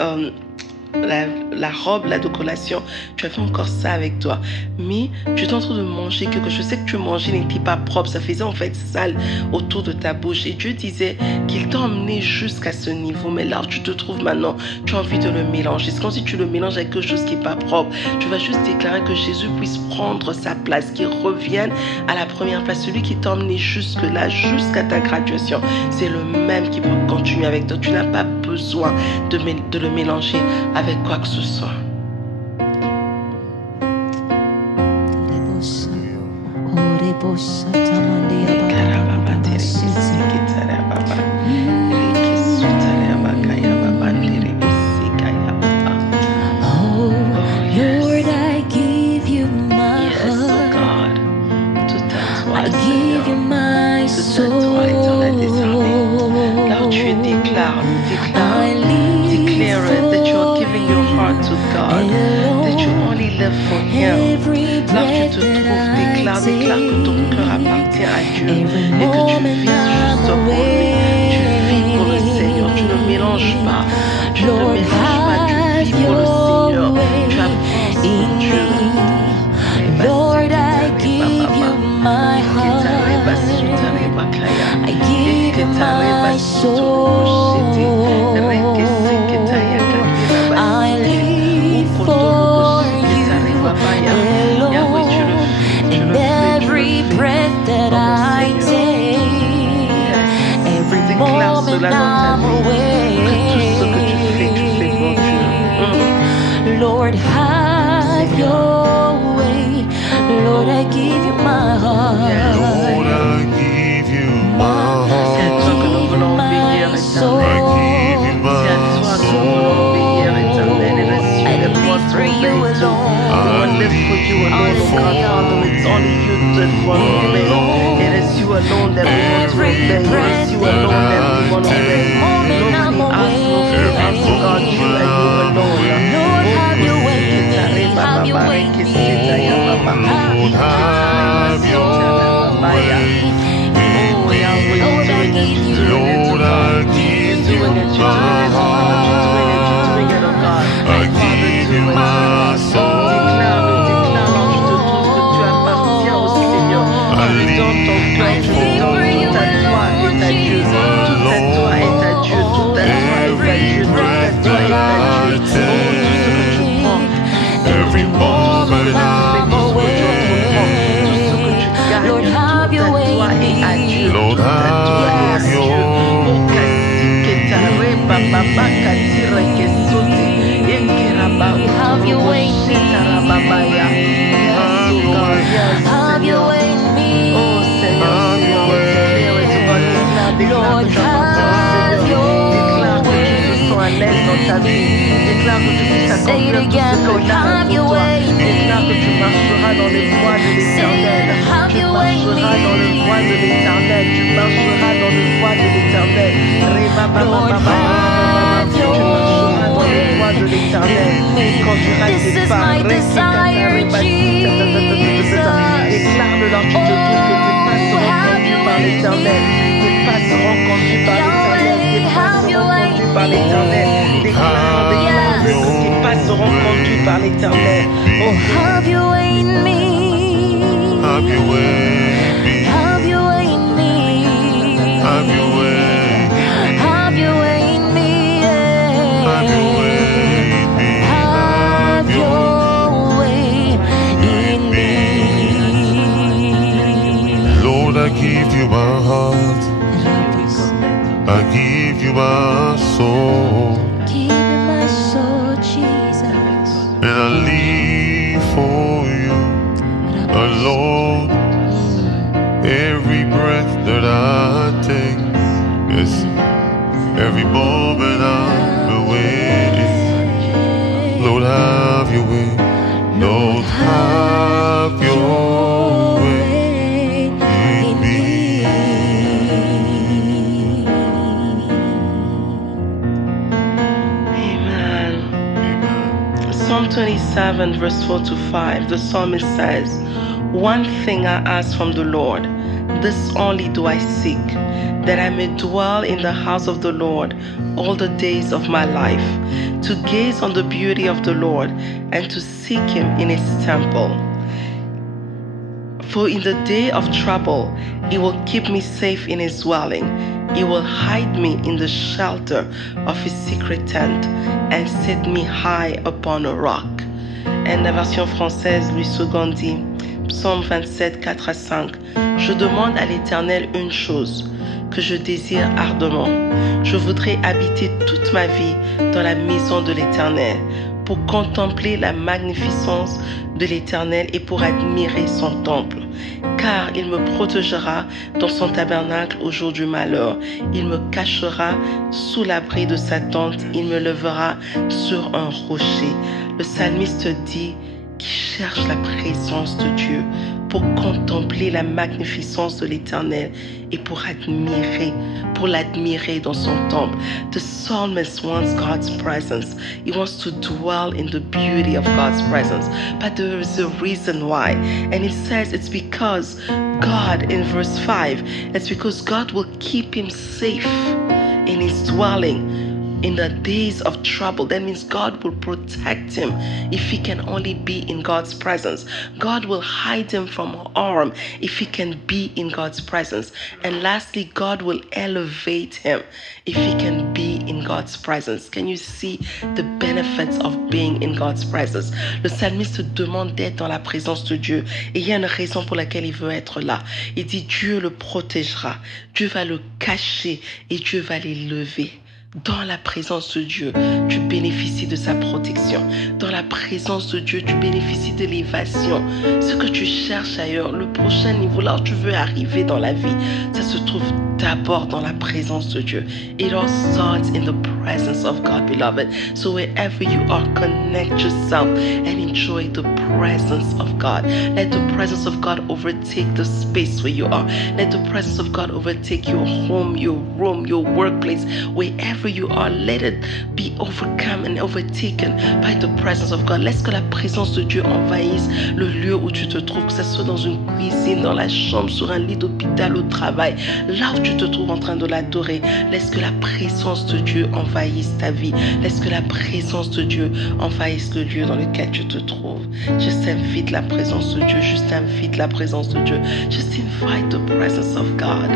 la robe là de collation, tu avais encore ça avec toi, mais tu étais en train de manger quelque chose. Je sais que tu mangeais n'était pas propre, ça faisait en fait sale autour de ta bouche, et Dieu disait qu'il t'a emmené jusqu'à ce niveau, mais là où tu te trouves maintenant, tu as envie de le mélanger. C'est comme si tu le mélanges avec quelque chose qui n'est pas propre. Tu vas juste déclarer que Jésus puisse prendre sa place, qu'il revienne à la première place. Celui qui t'a emmené jusque là, jusqu'à ta graduation, c'est le même qui peut continuer avec toi. Tu n'as pas besoin de le mélanger avec quoi que ce soit. For him. Là où tu te trouves, déclare que ton cœur appartient à Dieu et que tu vis juste pour lui. Tu vis pour le Seigneur, tu ne mélanges pas. Tu vis pour le Seigneur. Tu avances pour Dieu. Lord, I give you my heart. I give you my soul. I live for and every breath that I take, every moment I'm awake, Lord, have your way. Lord, I give you my heart. Lord, I give you my heart. I give you my soul. I give you my soul. I live for you alone. I live for you alone, God. It's only you that want to live. It is you alone that we want to obey. It is you alone that we want to obey. Nobody else will God, you and you alone. Lord, have your way in me. Have your way in me. Lord, have your way. Lord, I give you. Lord, I give you my heart. I give you my soul. Every moment I'm away. Lord, have your way in me. Lord, have your way. Have your way in me. Have your way in me. Lord, have your way. ta vie. Déclare que tu puisses accomplir tout ce que l'on a pour toi. Déclare que tu marcheras dans les voies de l'Éternel. Tu marcheras dans les voies de l'Éternel. Tu marcheras dans les voies de l'Éternel. Tu marcheras dans les voies de l'Éternel. Il conduira tes pas. Déclare-le-leur, tu te trouves que tes pas seront conduits par l'Éternel. Tes pas seront conduits par l'Éternel. Tes pas seront conduits par l'Éternel. Déclare que tes pas seront conduits par l'Éternel. Oh, have your way in me. Have your way in me. Have your way in me. Have your way. Have your way in me. Have your way in me. Have your way in me. Lord, I give you my heart. I give you my soul. Give you my soul, Jesus. And I live for you alone. Every breath that I take, yes, every moment I'm away. Lord, have your way. Lord, have your way in me. amen. Amen. Psalm 27, verse 4 to 5, the psalmist says, "One thing I ask from the Lord, this only do I seek, that I may dwell in the house of the Lord all the days of my life, to gaze on the beauty of the Lord and to seek him in his temple. For in the day of trouble, he will keep me safe in his dwelling. He will hide me in the shelter of his secret tent and set me high upon a rock." Et la version française, Louis II dit, Psaume 27, 4 à 5, « Je demande à l'Éternel une chose que je désire ardemment. Je voudrais habiter toute ma vie dans la maison de l'Éternel, pour contempler la magnificence de l'Éternel et pour admirer son temple. Car il me protégera dans son tabernacle au jour du malheur. Il me cachera sous l'abri de sa tente. Il me lèvera sur un rocher. » Le psalmiste dit qu'il cherche la présence de Dieu pour contempler la magnificence de l'Éternel et pour l'admirer dans son temple. The psalmist wants God's presence. He wants to dwell in the beauty of God's presence. But there is a reason why. And it says it's because God, in verse 5, it's because God will keep him safe in his dwelling in the days of trouble. That means God will protect him if he can only be in God's presence. God will hide him from harm if he can be in God's presence. And lastly, God will elevate him if he can be in God's presence. Can you see the benefits of being in God's presence? Le psalmiste demande d'être dans la présence de Dieu. Et il y a une raison pour laquelle il veut être là. Il dit Dieu le protégera. Dieu va le cacher et Dieu va l'élever. Dans la présence de Dieu, tu bénéficies de sa protection. Dans la présence de Dieu, tu bénéficies de l'évasion. Ce que tu cherches ailleurs, le prochain niveau, là où tu veux arriver dans la vie, ça se trouve d'abord dans la présence de Dieu. It all starts in the presence of God, beloved. So wherever you are, connect yourself and enjoy the presence of God. Let the presence of God overtake the space where you are. Let the presence of God overtake your home, your room, your workplace, wherever you are. Let it be overcome and overtaken by the presence of God. Laisse que la présence de Dieu envahisse le lieu où tu te trouves, que ce soit dans une cuisine, dans la chambre, sur un lit d'hôpital, au travail, là où tu te trouves en train de l'adorer. Laisse que la présence de Dieu envahisse ta vie. Laisse que la présence de Dieu envahisse le lieu dans lequel tu te trouves. Juste invite la présence de Dieu. Juste invite la présence de Dieu. Just invite the presence of God.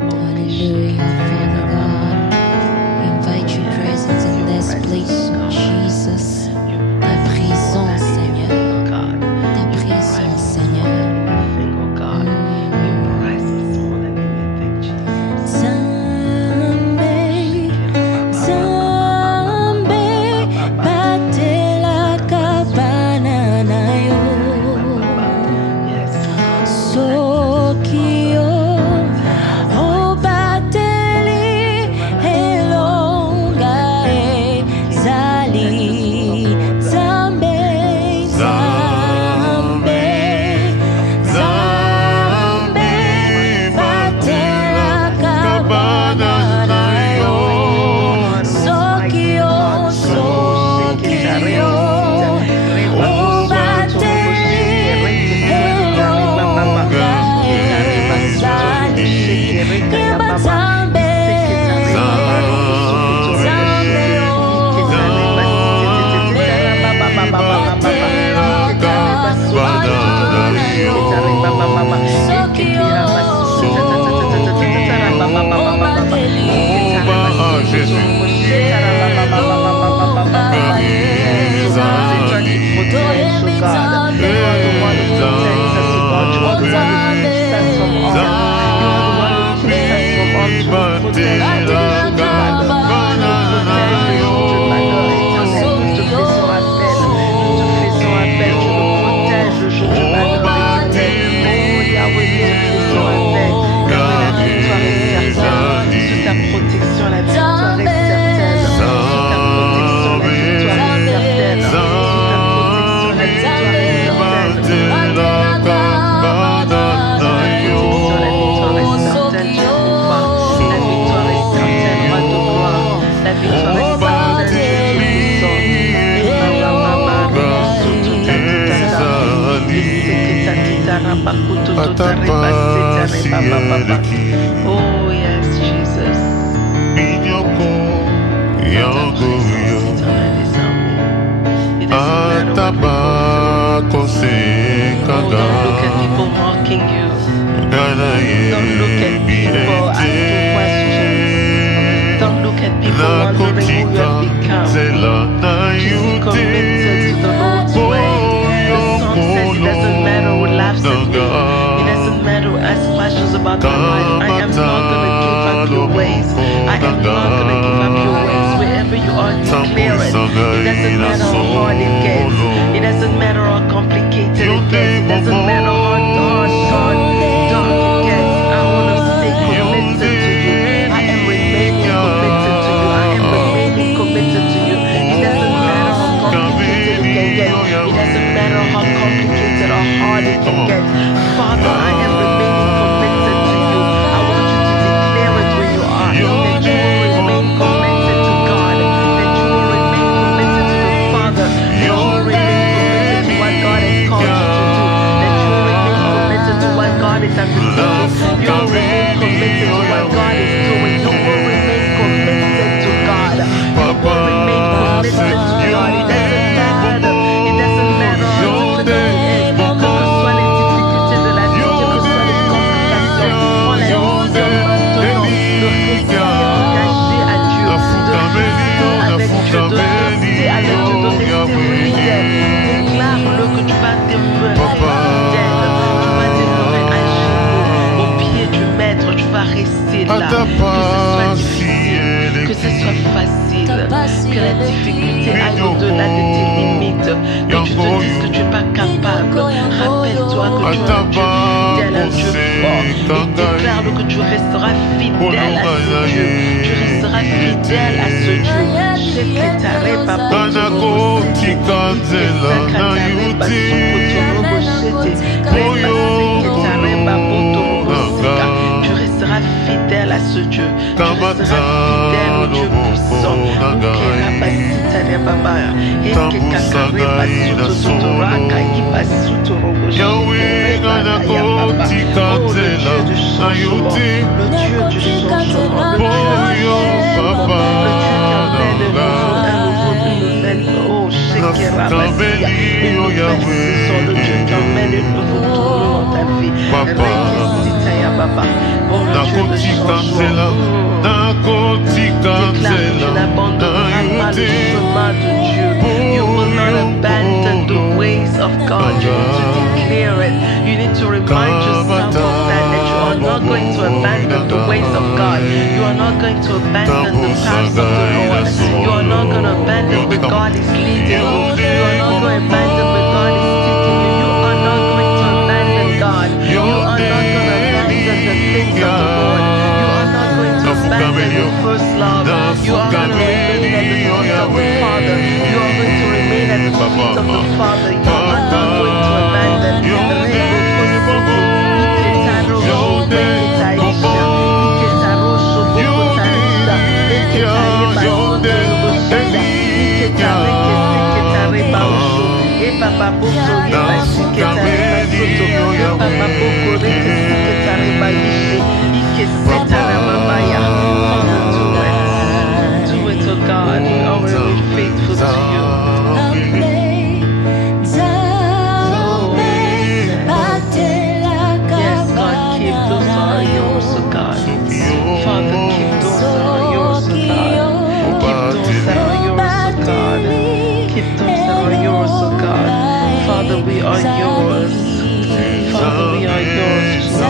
Hallelujah, Father God. We invite your presence in this place, Jesus. Ta présence, Seigneur. Ta présence, Seigneur. Sokio, oh bateli, elonga. Oh, yes, Jesus. Minyoko, yangoyo. It doesn't matter what Atabako Oh, sekaga. don't look at people mocking you. Don't look at people asking questions. Don't look at people wondering who you have become. Just committed to the Lord's way. The song says it doesn't matter who laughs at me. It doesn't matter who asks questions about my life. I am not going to give up your ways. I am not going to give up your ways. Wherever you are, declare it. It doesn't matter how hard it gets. It doesn't matter how complicated it gets. It doesn't matter how dark it gets. I want to stay committed to you. I am remaining committed to you. I am remaining committed to you. It doesn't matter how complicated it can get. It doesn't matter how complicated or hard it can get. Father, I am remaining committed to you. I want you to declare it where you are. That you will remain committed to God. That you will remain committed to the Father. That you will remain committed to what God has called you to do. That you will remain committed to what God is undertaking. You will remain committed to what God is doing. You will remain committed to God. You will remain committed to God. It doesn't matter. It doesn't matter how difficult it is. Quelle que soient les difficultés de la vie, quelles que soient les complications, on a dit maintenant de rester engagé à Dieu, de rester avec Dieu, de rester avec Dieu, de rester fidèle. Déclare-le que tu vas demeurer fidèle, tu vas demeurer à genoux, au pied du Maître, tu vas rester là. Que ce soit difficile, que ce soit facile, que la difficulté aille au-delà de tes limites, que tu te dises que tu n'es pas capable. Rappelle-toi que tu es un Dieu fidèle, un Dieu fort. Et déclare-le que tu resteras fidèle à ce Dieu. Tu resteras fidèle à ce Dieu. Tu resteras fidèle à ce Dieu. Tu resteras fidèle au Dieu puissant. Le Dieu du changement, le Dieu qui emmène une nouveau tournure dans ta vie. Déclare que tu n'abandonneras pas le chemin de Dieu. You will not abandon the ways of God. You need to declare it. You need to remind yourself of that you are not going to abandon the ways of God. You are not going to abandon the paths of the Lord. You are not going to abandon where God is leading you. You are not going to abandon where God is taking you. You are not going to abandon God. You are not going to abandon the things of the Lord. You are not going to abandon your first love. You are going to remain at the feet of the Father. You are going to remain at the feet of the Father. You are not going to abandon. Do it, oh God, we are really faithful to you. Yes, God, keep those that are yours, oh God. Father, keep those that are yours, oh God. Keep those that are yours, oh God. Keep those that are yours, oh God. Father, we are yours. Father, we are yours, Jesus.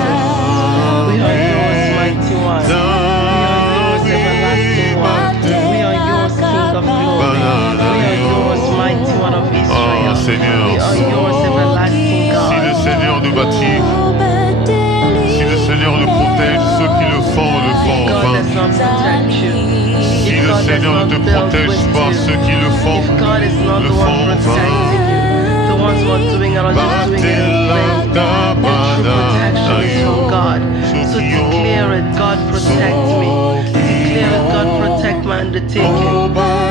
We are yours, mighty one. We are yours, everlasting one. We are yours, King of glory. We are yours, mighty one of Israel. We are yours, everlasting God. Si le Seigneur nous bâtit, si le Seigneur nous protège, ceux qui le font en God vain. does not protect you. Si If le God does Seigneur not ne te build protège with pas, you, ceux qui le font, if God is not le the font one en protecting vain. you, the ones who are doing it are just doing it in vain. The true protection is from God. So declare it, God protect me. Declare it, God protect my undertaking.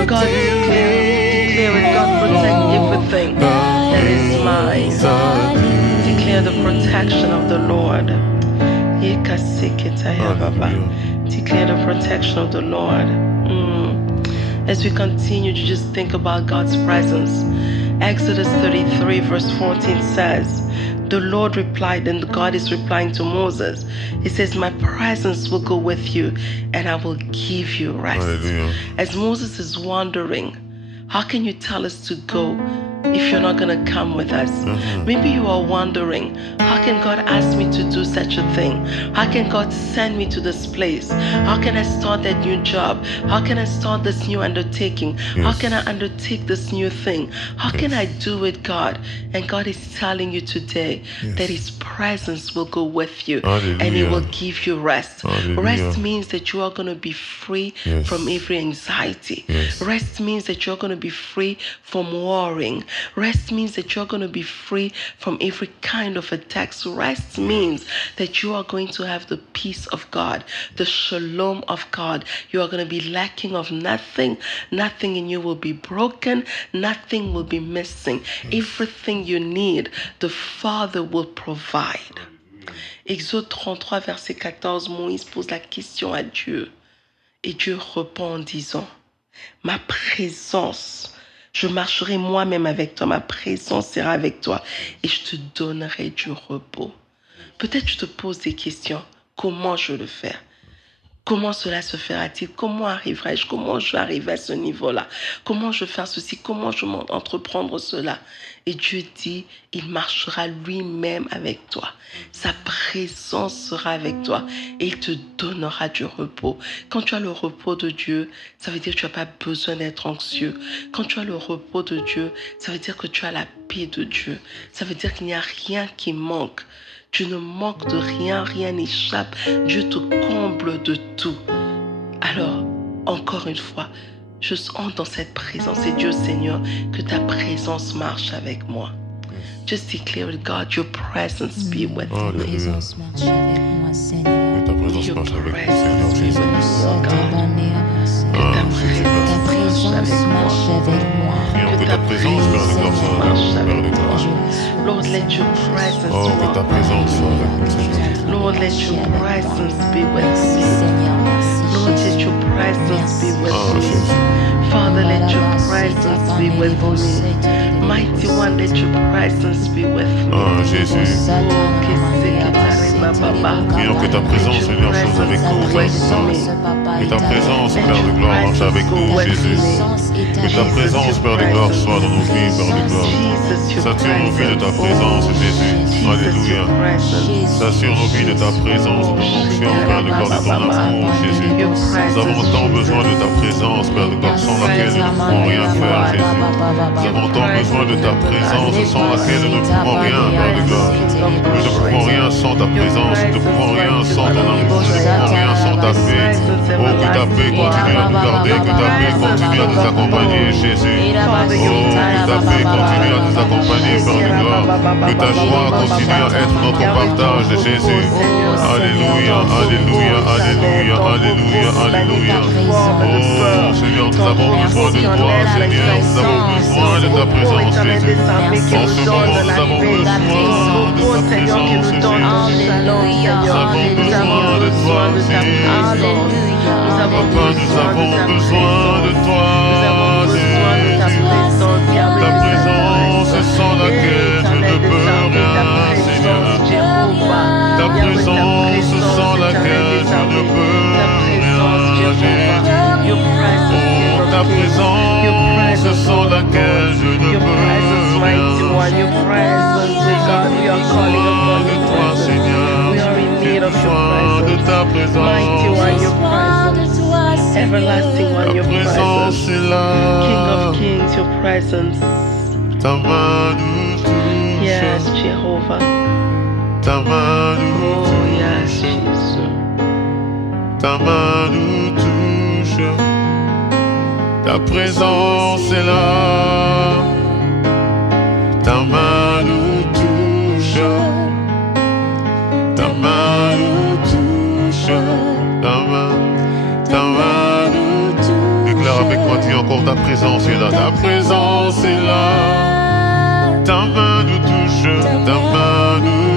God declare it, God protect everything that is mine. Declare Declare the protection of the Lord. Declare the protection of the Lord. As we continue to just think about God's presence, Exodus 33 verse 14 says, the Lord replied, and God is replying to Moses. He says, my presence will go with you and I will give you rest. Hallelujah. As Moses is wondering, how can you tell us to go if you're not going to come with us? Maybe you are wondering, how can God ask me to do such a thing? How can God send me to this place? How can I start that new job? How can I start this new undertaking? How can I undertake this new thing? How can I do it, God? And God is telling you today that His presence will go with you. Hallelujah. And He will give you rest. Hallelujah. Rest means that you are going to be free from every anxiety. Rest means that you're going to be free from worrying. Rest means that you're going to be free from every kind of attacks. Rest means that you are going to have the peace of God, the shalom of God. You are going to be lacking of nothing. Nothing in you will be broken. Nothing will be missing. Everything you need, the Father will provide. Exode 33, verset 14, Moïse pose la question à Dieu. Et Dieu répond en disant, ma présence, je marcherai moi-même avec toi, ma présence sera avec toi et je te donnerai du repos. Peut-être tu te poses des questions. Comment je vais le faire? Comment cela se fera-t-il? Comment arriverai-je? Comment je vais arriver à ce niveau-là? Comment je vais faire ceci? Comment je vais entreprendre cela? Et Dieu dit, il marchera lui-même avec toi. Sa présence sera avec toi et il te donnera du repos. Quand tu as le repos de Dieu, ça veut dire que tu n'as pas besoin d'être anxieux. Quand tu as le repos de Dieu, ça veut dire que tu as la paix de Dieu. Ça veut dire qu'il n'y a rien qui manque. Tu ne manques de rien, rien n'échappe. Dieu te comble de tout. Alors, encore une fois, je entre dans cette présence et Dieu Seigneur, que ta présence marche avec moi. Just declare with God, your presence be with me. Hallelujah. Présence marche avec moi, Seigneur. Que ta présence Your marche avec nous, presence be Seigneur with Jésus. me, God. Ta présence marche avec moi. Prions que ta présence, Père de gloire, soit avec nous, Père de gloire. Lord, let your presence Oh, que ta présence soit avec nous, Seigneur. Lord, let your presence be with me. Seigneur, merci. Lord, let your presence be with Oh, me. Jésus. Father, let your presence be with me. Mighty One, let your presence be with me. Oh, Jésus. Prions que ta présence, Seigneur, soit avec nous, Père de gloire. Que ta présence, Père de gloire, marche avec nous, Jésus. Que ta présence, Père de gloire, soit dans nos vies, Père de gloire. Sature nos vies de ta présence, Jésus. Alléluia. Sature nos vies de ta présence, de ton onction, Père de gloire, de ton amour, Jésus. Nous avons tant besoin de ta présence, Père de gloire, sans laquelle nous ne pouvons rien faire, Jésus. Nous avons tant besoin de ta présence, sans laquelle nous ne pouvons rien, Père de gloire. Nous ne pouvons rien sans ta présence, nous ne pouvons rien sans ton amour, nous ne pouvons rien sans ta paix. Oh, que ta paix continue à nous garder, que ta paix continue à nous accompagner, Jésus. Oh, que ta paix continue à nous accompagner, Père de gloire. Que ta joie continue à être notre partage, Jésus. Alléluia, alléluia, alléluia, alléluia, alléluia. Oh, Seigneur, nous avons besoin de toi, Seigneur. Nous avons besoin de ta présence, Jésus. En ce moment, nous avons besoin de ta présence, Jésus. Nous avons besoin de toi, Jésus. Papa, nous avons besoin de toi, Jésus. Ta présence sans laquelle je ne peux rien, Seigneur. Ta présence sans laquelle je ne peux rien, Jésus. Oh, ta présence sans laquelle je ne peux rien. De toi, Seigneur, j'ai besoin de ta présence. Everlasting One, Ta your présence presence. est là. King of Kings, your presence. Ta main nous touche. Yes, Jehovah. Ta main nous Oh, touche. yes, Jesus. Ta main nous touche. Ta présence est là. Ta main nous touche. Ta main nous touche. Ta main nous touche. Déclare avec moi, dis encore, ta présence est là. Ta présence est là. Ta main nous touche. Ta main nous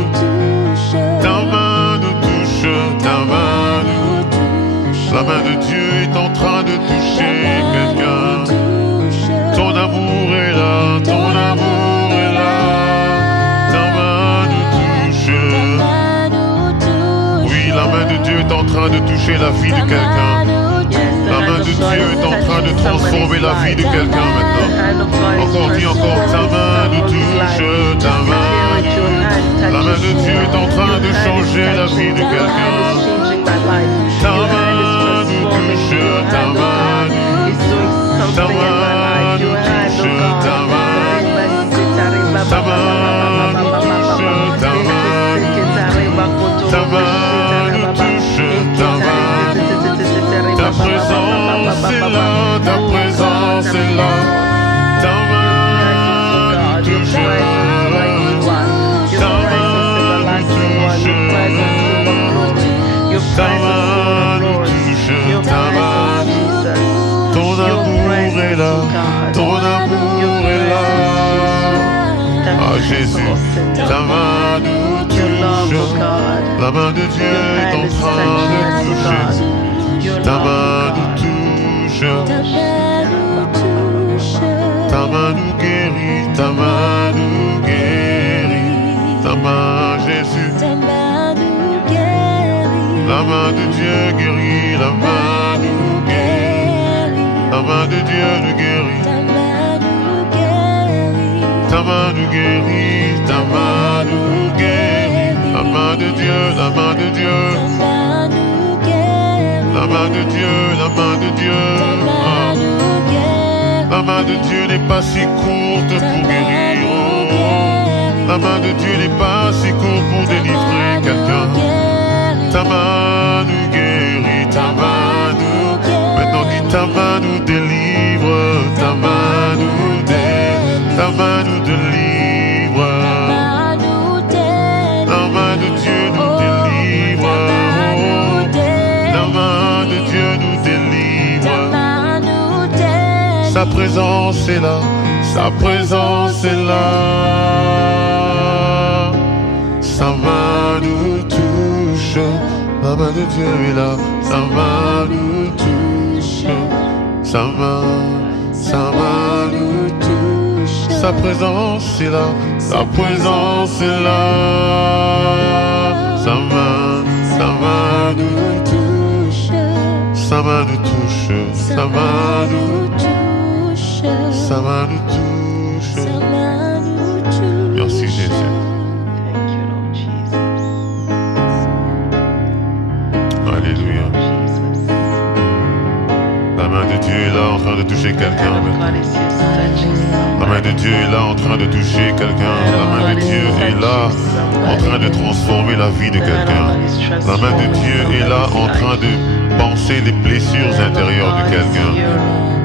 train de toucher quelqu'un. Ton amour est là, ton amour est là. Ta main nous touche. Oui, la main de Dieu est en train de toucher la vie de quelqu'un. La main de Dieu est en train de transformer la vie de quelqu'un maintenant. Encore dit encore, ta main nous touche, ta main. La main de Dieu est en train de changer la vie de quelqu'un. Ta main nous touche, ta main nous touche, ta main nous touche, ta main. Ta main nous touche, ta main nous touche, ta main. Ta présence est là, ta présence est là. Ta main nous touche, ta main nous touche, ta main nous touche, ta main. Ton amour est là, ton amour est là. Ah Jésus, ta main nous touche. La main de Dieu est en train de toucher. Ta main nous touche. Ta main nous guérit, ta main nous guérit. Ta main Jésus. La main de Dieu guérit, la main nous guérit. La main de Dieu nous guérit. Ta main nous guérit, ta main nous guérit. La main de Dieu, la main de Dieu. La main de Dieu, la main de Dieu. La main de Dieu n'est pas si courte pour guérir. La main de Dieu n'est pas si courte pour délivrer quelqu'un. Ta main nous guérit, ta main nous. Maintenant dis ta main nous délivre, ta main nous délivre, ta main nous délivre. La main de Dieu nous délivre. La main de Dieu nous délivre. Sa présence est là, sa présence est là. Sa main nous touche. La main de Dieu est là, sa main nous touche. Sa main nous touche. Sa présence est là, sa présence est là. Sa main nous touche. Sa main nous touche, sa main nous touche. Sa main nous touche. Merci Jésus. Alléluia. La main de Dieu est là en train de toucher quelqu'un maintenant. La main de Dieu est là en train de toucher quelqu'un. La main de Dieu est là en train de transformer la vie de quelqu'un. La main de Dieu est là en train de penser les blessures intérieures de quelqu'un.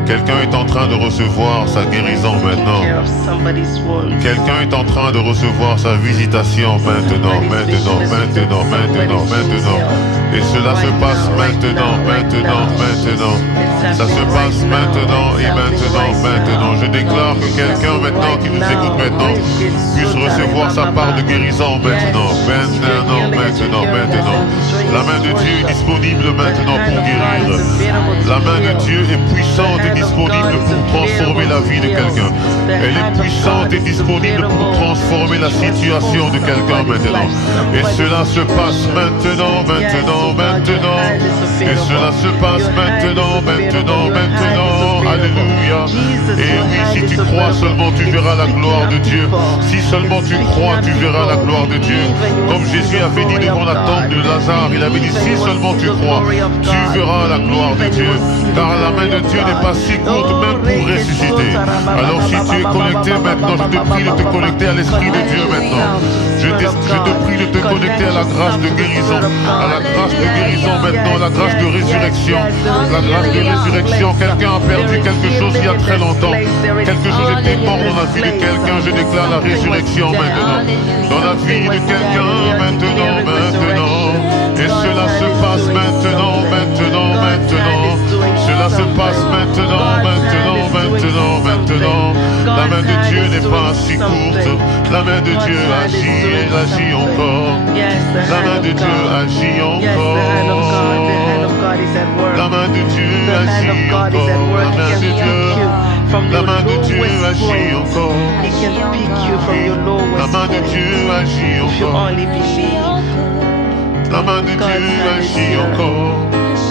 Quelqu'un est en train de recevoir sa guérison maintenant. Quelqu'un est en train de recevoir sa visitation maintenant. Et cela se passe maintenant. Ça se passe maintenant et maintenant. Je déclare que quelqu'un maintenant qui nous écoute maintenant puisse recevoir sa part de guérison maintenant. La main de Dieu est disponible maintenant pour guérir. La main de Dieu est puissante et disponible pour transformer la vie de quelqu'un. Elle est puissante et disponible pour transformer la situation de quelqu'un maintenant. Et cela se passe maintenant. Et cela se passe maintenant. Alléluia. Et oui, si tu crois seulement, tu verras la gloire de Dieu. Si seulement tu crois, tu verras la gloire de Dieu. Comme Jésus avait dit devant la tombe de Lazare, il avait dit, si seulement tu crois, tu verras la gloire de Dieu. Car la main de Dieu n'est pas si courte même pour ressusciter. Alors si tu es connecté maintenant, je te prie de te connecter à l'Esprit de Dieu maintenant. Je te prie de te connecter à la grâce de guérison. À la grâce de guérison maintenant, la grâce de résurrection. La grâce de résurrection. Quelqu'un a perdu quelque chose il y a très longtemps. Quelque chose était mort dans la vie de quelqu'un. Je déclare la résurrection maintenant. Dans la vie de quelqu'un maintenant. Et cela se passe maintenant. Cela se passe maintenant. La main de Dieu n'est pas si courte. La main de Dieu agit, elle agit encore. La main de Dieu agit encore. God is at work. La main de Dieu The hand of agit God is at encore. work. La He main can de pick Dieu. you from La your main de Dieu lowest agit point. encore. He can pick you from your La lowest main de point. Dieu agit If you encore. only believe, La main de Dieu agit encore.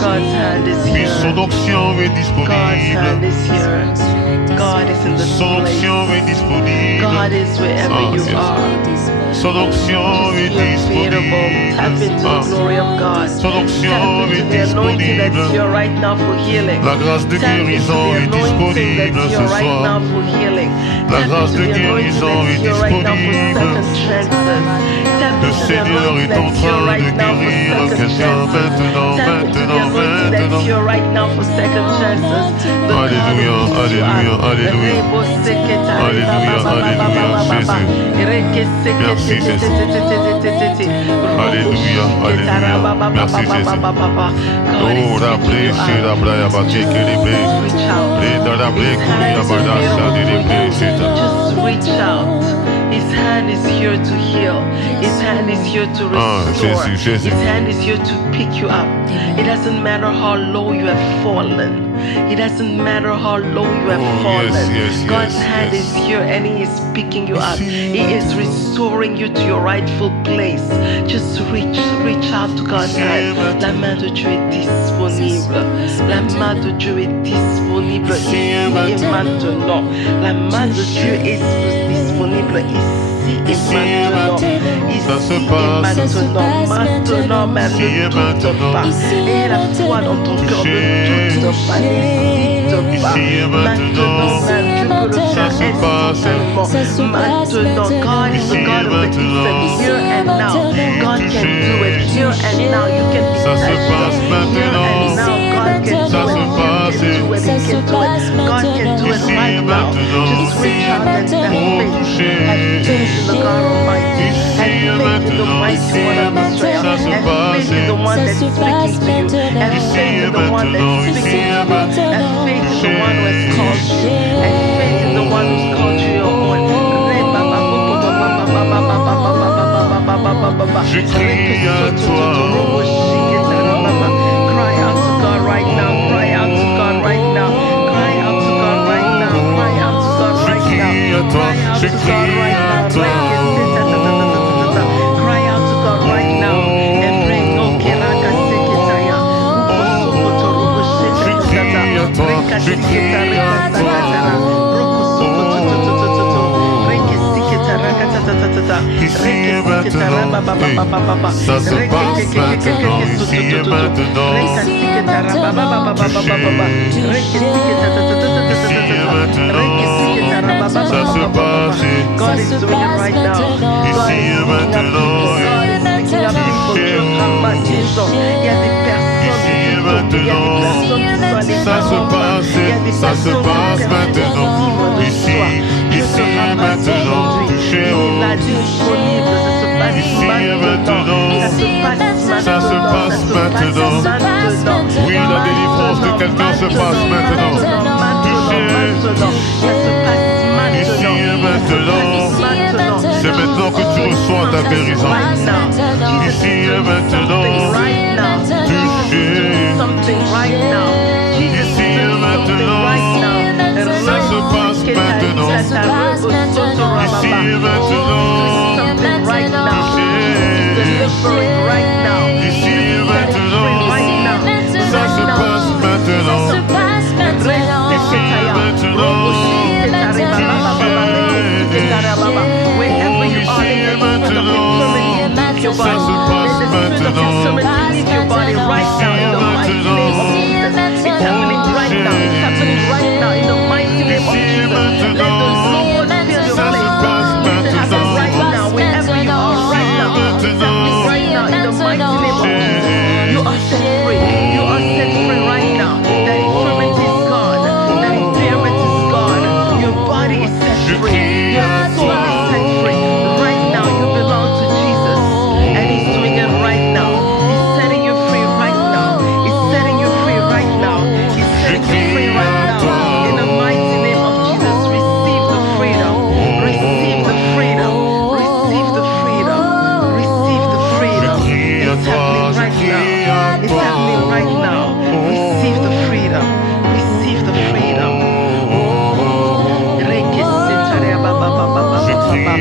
God's hand is Puis son here. onction est God's disponible. hand is here. God is in this Son place. onction est disponible. God is wherever Ah, you yes. are. Son onction est Just be available. Tap into disponible. the glory of God. Son onction Tap into est the anointing that's disponible. here right now for healing. La grâce de Tap into guérison the est anointing disponible that's ce here right soir. now for healing. La Tap grâce into de the anointing guérison that's est here right now for disponible. second chances. Tap Le into the Seigneur anointing est en that's here train de right now for guérir second quelqu'un chances. maintenant, Tap into the maintenant, anointing that's maintenant. here right now for second chances. The God Alléluia, who picks you up. alléluia, alléluia. Rebo seketa, Alléluia, ba, ba, ba, ba, alléluia, ba, ba, ba, ba. Jésus. Reke sekete, Merci, te, te, Jésus. te, te, te, te, te, te. Robo Alléluia, shiketa, alléluia. ba, ba, ba, Merci, ba, ba, Jésus. ba, ba, ba. God is Oh, la picking you blé, c'est la up. blé, abaké, que les blés. Reach out. Blé, dans la blé, His coulis, hand is abada, ça, des available blés, for c'est you. un- Just reach out. His hand is here to heal. His hand is here to Ah, restore. Jésus, Jésus. His hand is here to pick you up. It doesn't matter how low you have fallen. It doesn't matter how low you have Oh, fallen. yes, yes, God's yes, hand yes. is here and He is picking you up. He is restoring you to your rightful place. Just reach out to God's hand. La main de Dieu est disponible. La main de Dieu est disponible ici et maintenant. La main de Dieu est disponible ici et maintenant. Ici Ça se et passe. maintenant. Même Ici et ne doute maintenant. pas. Et la foi dans ton cœur, ne doute pas, n'hésite pas. Ici et maintenant. Même Dieu peut le Ça faire se passe. instantanément. Maintenant, God is the Ici God et of the maintenant. instant, here and now. God can do it here and now. You can be Ça se touched passe here maintenant. and now. God can Ça do se it. passe. He can do it. He can do it. God can do it Ici right et now. maintenant. Just reach out and have Oh, faith. toucher. Have faith in the God Almighty. Ici Have et faith in the maintenant. mighty one of Israel. Ça se Have passe. faith in the one that's speaking to you. Have Ici faith et in the one maintenant. that's Ici speaking et to you. Have faith in the one who has called you. Have faith in the one who's called you your own. Je crie à toi. Cry out to God right now. Cry out to God right now. Cry out to God right now. Cry out to God Je right now. crie à toi. Cry out Je to God crie right à now. toi. Cry out to God right now. Je crie à toi. Je crie à toi. Ici et maintenant. Ça se passe maintenant. Ici et maintenant. Ça se passe. God is doing it right now. God Ici is et maintenant. picking up people to Ramageddon. Il y a des personnes qui sont Ça se passe, ça se passe maintenant. Ici et maintenant. Touchez-vous. La disponible, ça se passe Ici et maintenant. Ça se passe maintenant. Oui, la délivrance de quelqu'un se passe maintenant. Ici et maintenant. C'est maintenant que tu reçois ta guérison. Ici et maintenant. Touchez. Ici et maintenant. Ça se passe maintenant. Ici et maintenant. Touchez. Ici et maintenant. Ça se passe maintenant. Ici et maintenant. Wherever you are, let the infirmity leave your body. Ça se passe Let the spirit of infirmity leave your body right now in the mighty name of Jesus. It's happening right now. It's happening right now in the mighty name of Jesus. Let the Lord fill your place. Let it happen right now. Wherever you are right now. It's happening right now in the mighty name of Jesus. You are set free. You are set free right now. That infirmity is gone. That impairment is gone. Your body is set free. Your soul is set free. Right now, you belong to Jesus. And He's doing it right now. He's setting you free right now.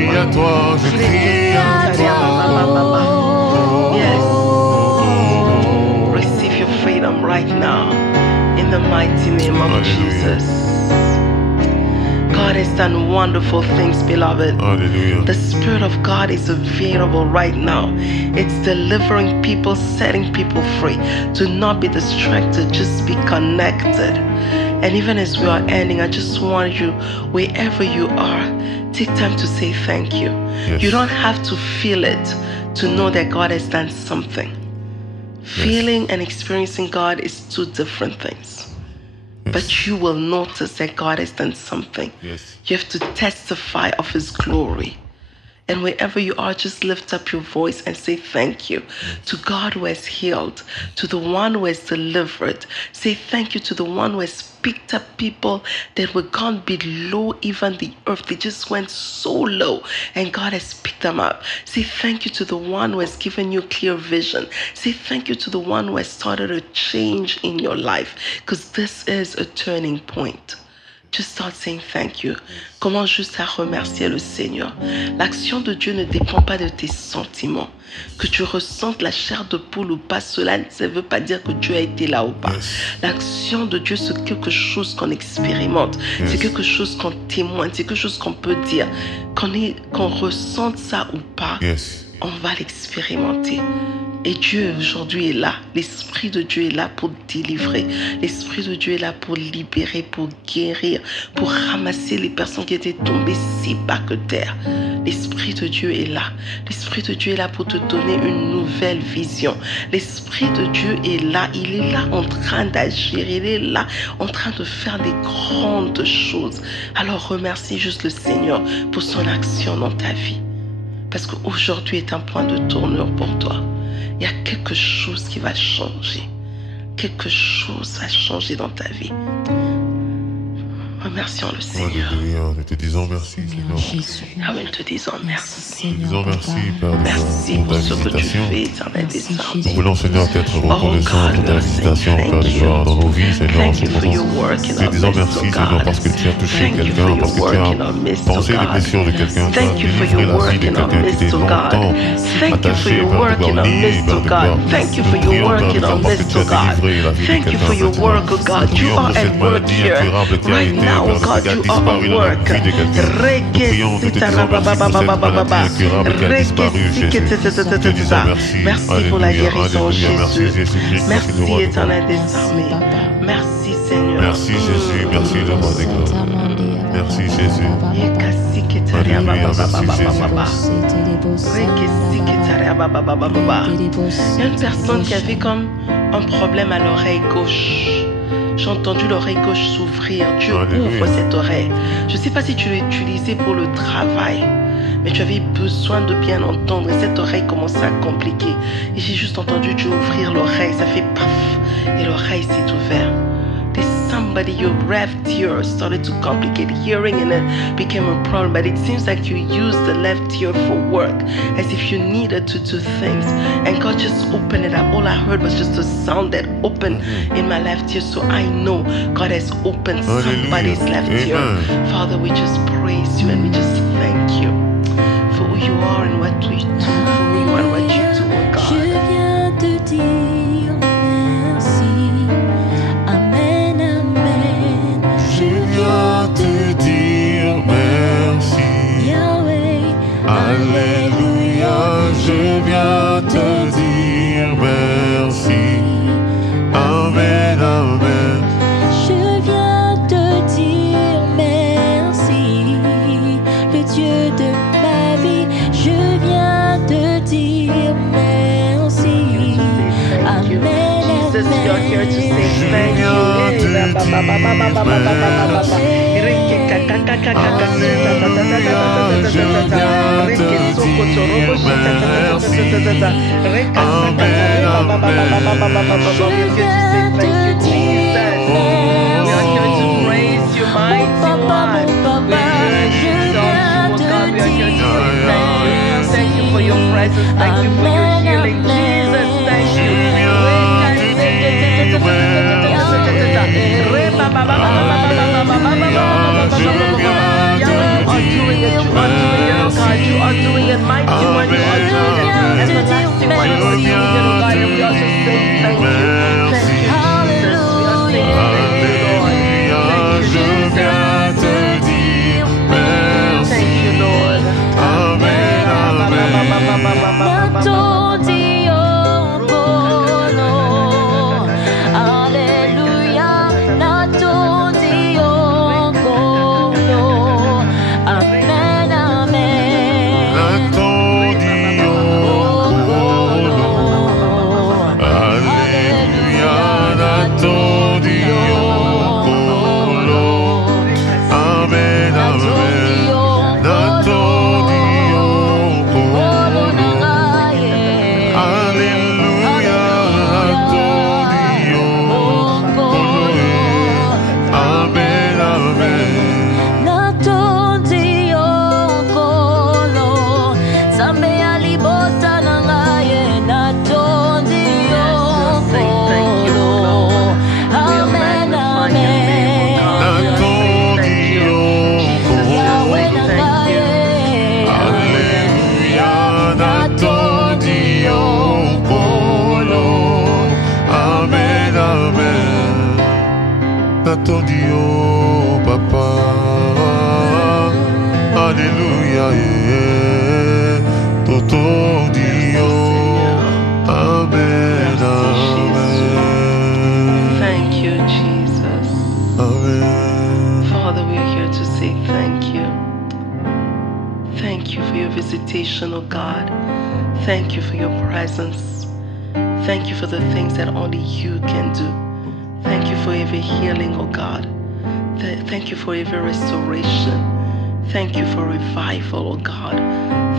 crie à toi, je crie à toi. Yes. Receive your freedom right now in the mighty name of Jesus. God has done wonderful things, beloved. Alléluia. The Spirit of God is available right now. It's delivering people, setting people free. Do not be distracted, just be connected. And even as we are ending, I just want you, wherever you are, take time to say thank you. Yes. You don't have to feel it to know that God has done something. Feeling and experiencing God is two different things. Yes. But you will notice that God has done something. Yes. You have to testify of His glory. And wherever you are, just lift up your voice and say thank you to God who has healed, to the one who has delivered. Say thank you to the one who has picked up people that were gone below even the earth. They just went so low and God has picked them up. Say thank you to the one who has given you clear vision. Say thank you to the one who has started a change in your life, because this is a turning point. Just start saying thank you. Commence juste à remercier le Seigneur. L'action de Dieu ne dépend pas de tes sentiments. Que tu ressentes la chair de poule ou pas, cela ne veut pas dire que Dieu a été là ou pas. L'action de Dieu, c'est quelque chose qu'on expérimente. C'est quelque chose qu'on témoigne. C'est quelque chose qu'on peut dire. Qu'on ressente ça ou pas, on va l'expérimenter. Et Dieu aujourd'hui est là. L'Esprit de Dieu est là pour délivrer. L'Esprit de Dieu est là pour libérer, pour guérir, pour ramasser les personnes qui étaient tombées si bas que terre. L'Esprit de Dieu est là. L'Esprit de Dieu est là pour te donner une nouvelle vision. L'Esprit de Dieu est là. Il est là en train d'agir. Il est là en train de faire des grandes choses. Alors remercie juste le Seigneur pour son action dans ta vie. Parce qu'aujourd'hui est un point de tournure pour toi. Il y a quelque chose qui va changer. Quelque chose va changer dans ta vie. Remercions le Seigneur. Alléluia. Nous te disons merci, Seigneur. Ah oui, nous te disons merci. Nous te disons merci, Père, Merci pour pour ta ce que tu visitation. fais, éternel des Nous armées. voulons, Seigneur, t'être reconnaissants pour ta visitation, Père de gloire, dans nos vies, Seigneur, en ce moment. Nous te disons merci, Seigneur, parce que tu as touché quelqu'un, parce que tu as pensé les blessures de quelqu'un, tu as délivré la vie de quelqu'un qui était longtemps attaché, Père de gloire, lié, Père de gloire. Nous prions, Père de gloire, parce que tu as délivré la vie de quelqu'un, Père de gloire. Nous prions pour cette maladie incurable qui a été, Père de gloire, qui a disparu dans la vie de quelqu'un. Nous prions, nous te disons merci pour cette maladie incurable qui a disparu, Jésus. Nous te disons merci. Merci pour la guérison, Alléluia. Merci, Jésus. Jésus-Christ. Merci, le roi des éternel des rois. armées. Merci, Seigneur. Merci, Jésus. Merci, le roi des gloires. Merci, Jésus. Alléluia. Merci, Il y a une personne qui avait comme un problème à l'oreille gauche. J'ai entendu l'oreille gauche s'ouvrir. Dieu ouvre cette oreille. Je ne sais pas si tu l'as utilisée pour le travail, mais tu avais besoin de bien entendre et cette oreille commençait à compliquer. Et j'ai juste entendu Dieu ouvrir l'oreille. Ça fait paf et l'oreille s'est ouverte. There's somebody, your left ear started to complicate hearing and it became a problem. But it seems like you used the left ear for work, as if you needed to do things. And God just opened it up. All I heard was just a sound that opened in my left ear. So I know God has opened somebody's left ear. Father, we just praise you and we just thank you for who you are and what you do for me and what you do, oh God. Je viens te dire merci. Amen, amen. Je viens te dire merci. Yahweh. Alléluia. Je viens te dire merci. Amen, amen. Je viens te dire merci. Le Dieu de ma vie, je viens te dire merci. Amen, Jesus, you're here to say thank Thank you for your presence. Thank you for your healing. Jesus, thank you. Natodio, Papa. Alléluia, Totodio. Amen, amen. Thank you, Jesus. Amen. Father, we are here to say thank you. Thank you for your visitation, oh God. Thank you for your presence. Thank you for the things that only you can do. Thank you for every healing, oh God. Thank you for every restoration. Thank you for revival, oh God.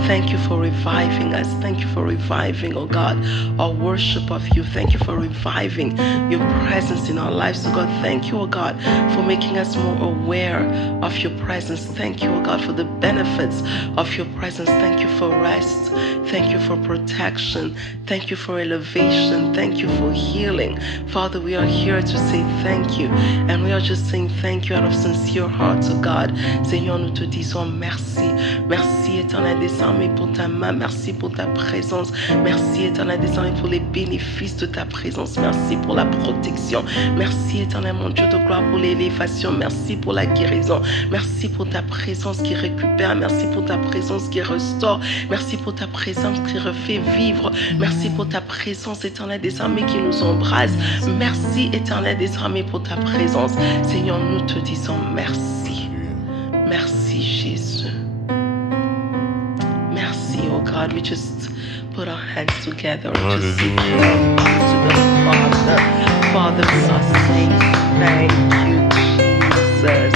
Thank you for reviving us. Thank you for reviving, oh God, our worship of you. Thank you for reviving your presence in our lives, oh God. Thank you, oh God, for making us more aware of your presence. Thank you, oh God, for the benefits of your presence. Thank you for rest. Thank you for protection. Thank you for elevation. Thank you for healing. Father, we are here to say thank you. And we are just saying thank you out of sincere hearts, oh God. Seigneur, nous te disons merci. Merci, éternel des armées, pour ta main. Merci pour ta présence. Merci, éternel des armées, pour les bénéfices de ta présence. Merci pour la protection. Merci, éternel mon Dieu de gloire, pour l'élévation. Merci pour la guérison. Merci pour ta présence qui récupère. Merci pour ta présence qui restaure. Merci pour ta présence qui refait vivre. Merci pour ta présence, éternel des armées, qui nous embrasse. Merci, éternel des armées, pour ta présence. Seigneur, nous te disons merci. Merci, Jésus. Merci, oh God. We just put our hands together and just say thank you to the Father. Father, we are saying thank you, Jesus.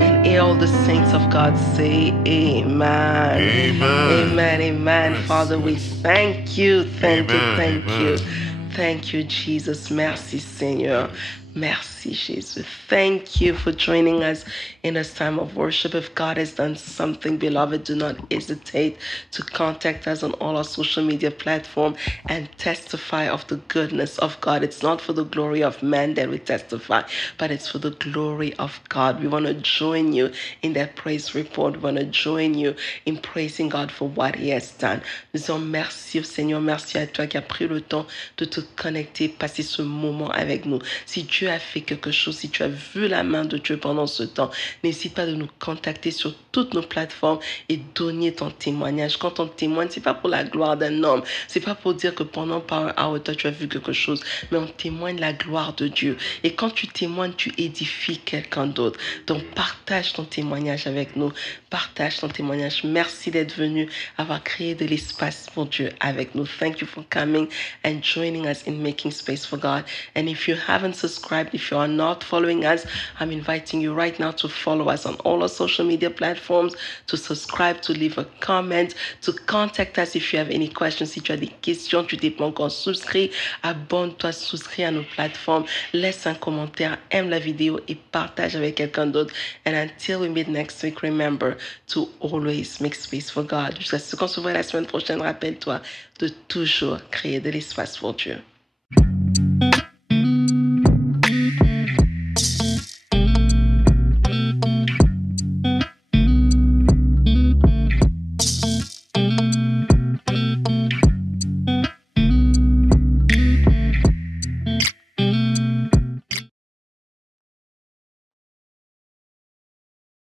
And all the saints of God say amen. Amen. Amen, amen. Yes, Father, we yes. thank you, thank you, Amen, thank you. amen. Thank you, Jesus. Merci, Seigneur. Merci, Jesus. Thank you for joining us in this time of worship. If God has done something, beloved, do not hesitate to contact us on all our social media platforms and testify of the goodness of God. It's not for the glory of man that we testify, but it's for the glory of God. We want to join you in that praise report. We want to join you in praising God for what He has done. Nous disons merci au Seigneur. Merci à toi qui as pris le temps de te connecter, passer ce moment avec nous. Si Dieu a fait quelque chose, si tu as vu la main de Dieu pendant ce temps, n'hésite pas de nous contacter sur toutes nos plateformes et donner ton témoignage. Quand on témoigne, c'est pas pour la gloire d'un homme, c'est pas pour dire que pendant Power Hour, toi tu as vu quelque chose, mais on témoigne la gloire de Dieu. Et quand tu témoignes, tu édifies quelqu'un d'autre. Donc partage ton témoignage avec nous, partage ton témoignage. Merci d'être venu, avoir créé de l'espace pour Dieu avec nous. Thank you for coming and joining us in making space for God. And if you haven't subscribed, if you are not following us, I'm inviting you right now to follow us on all our social media platforms, to subscribe, to leave a comment, to contact us if you have any questions. Si tu as des questions, tu t'es pas encore souscrit, abonne-toi, souscris à nos plateformes, laisse un commentaire, aime la vidéo et partage avec quelqu'un d'autre. And until we meet next week, remember to always make space for God. Jusqu'à ce qu'on se voit la semaine prochaine, rappelle-toi de toujours créer de l'espace pour Dieu.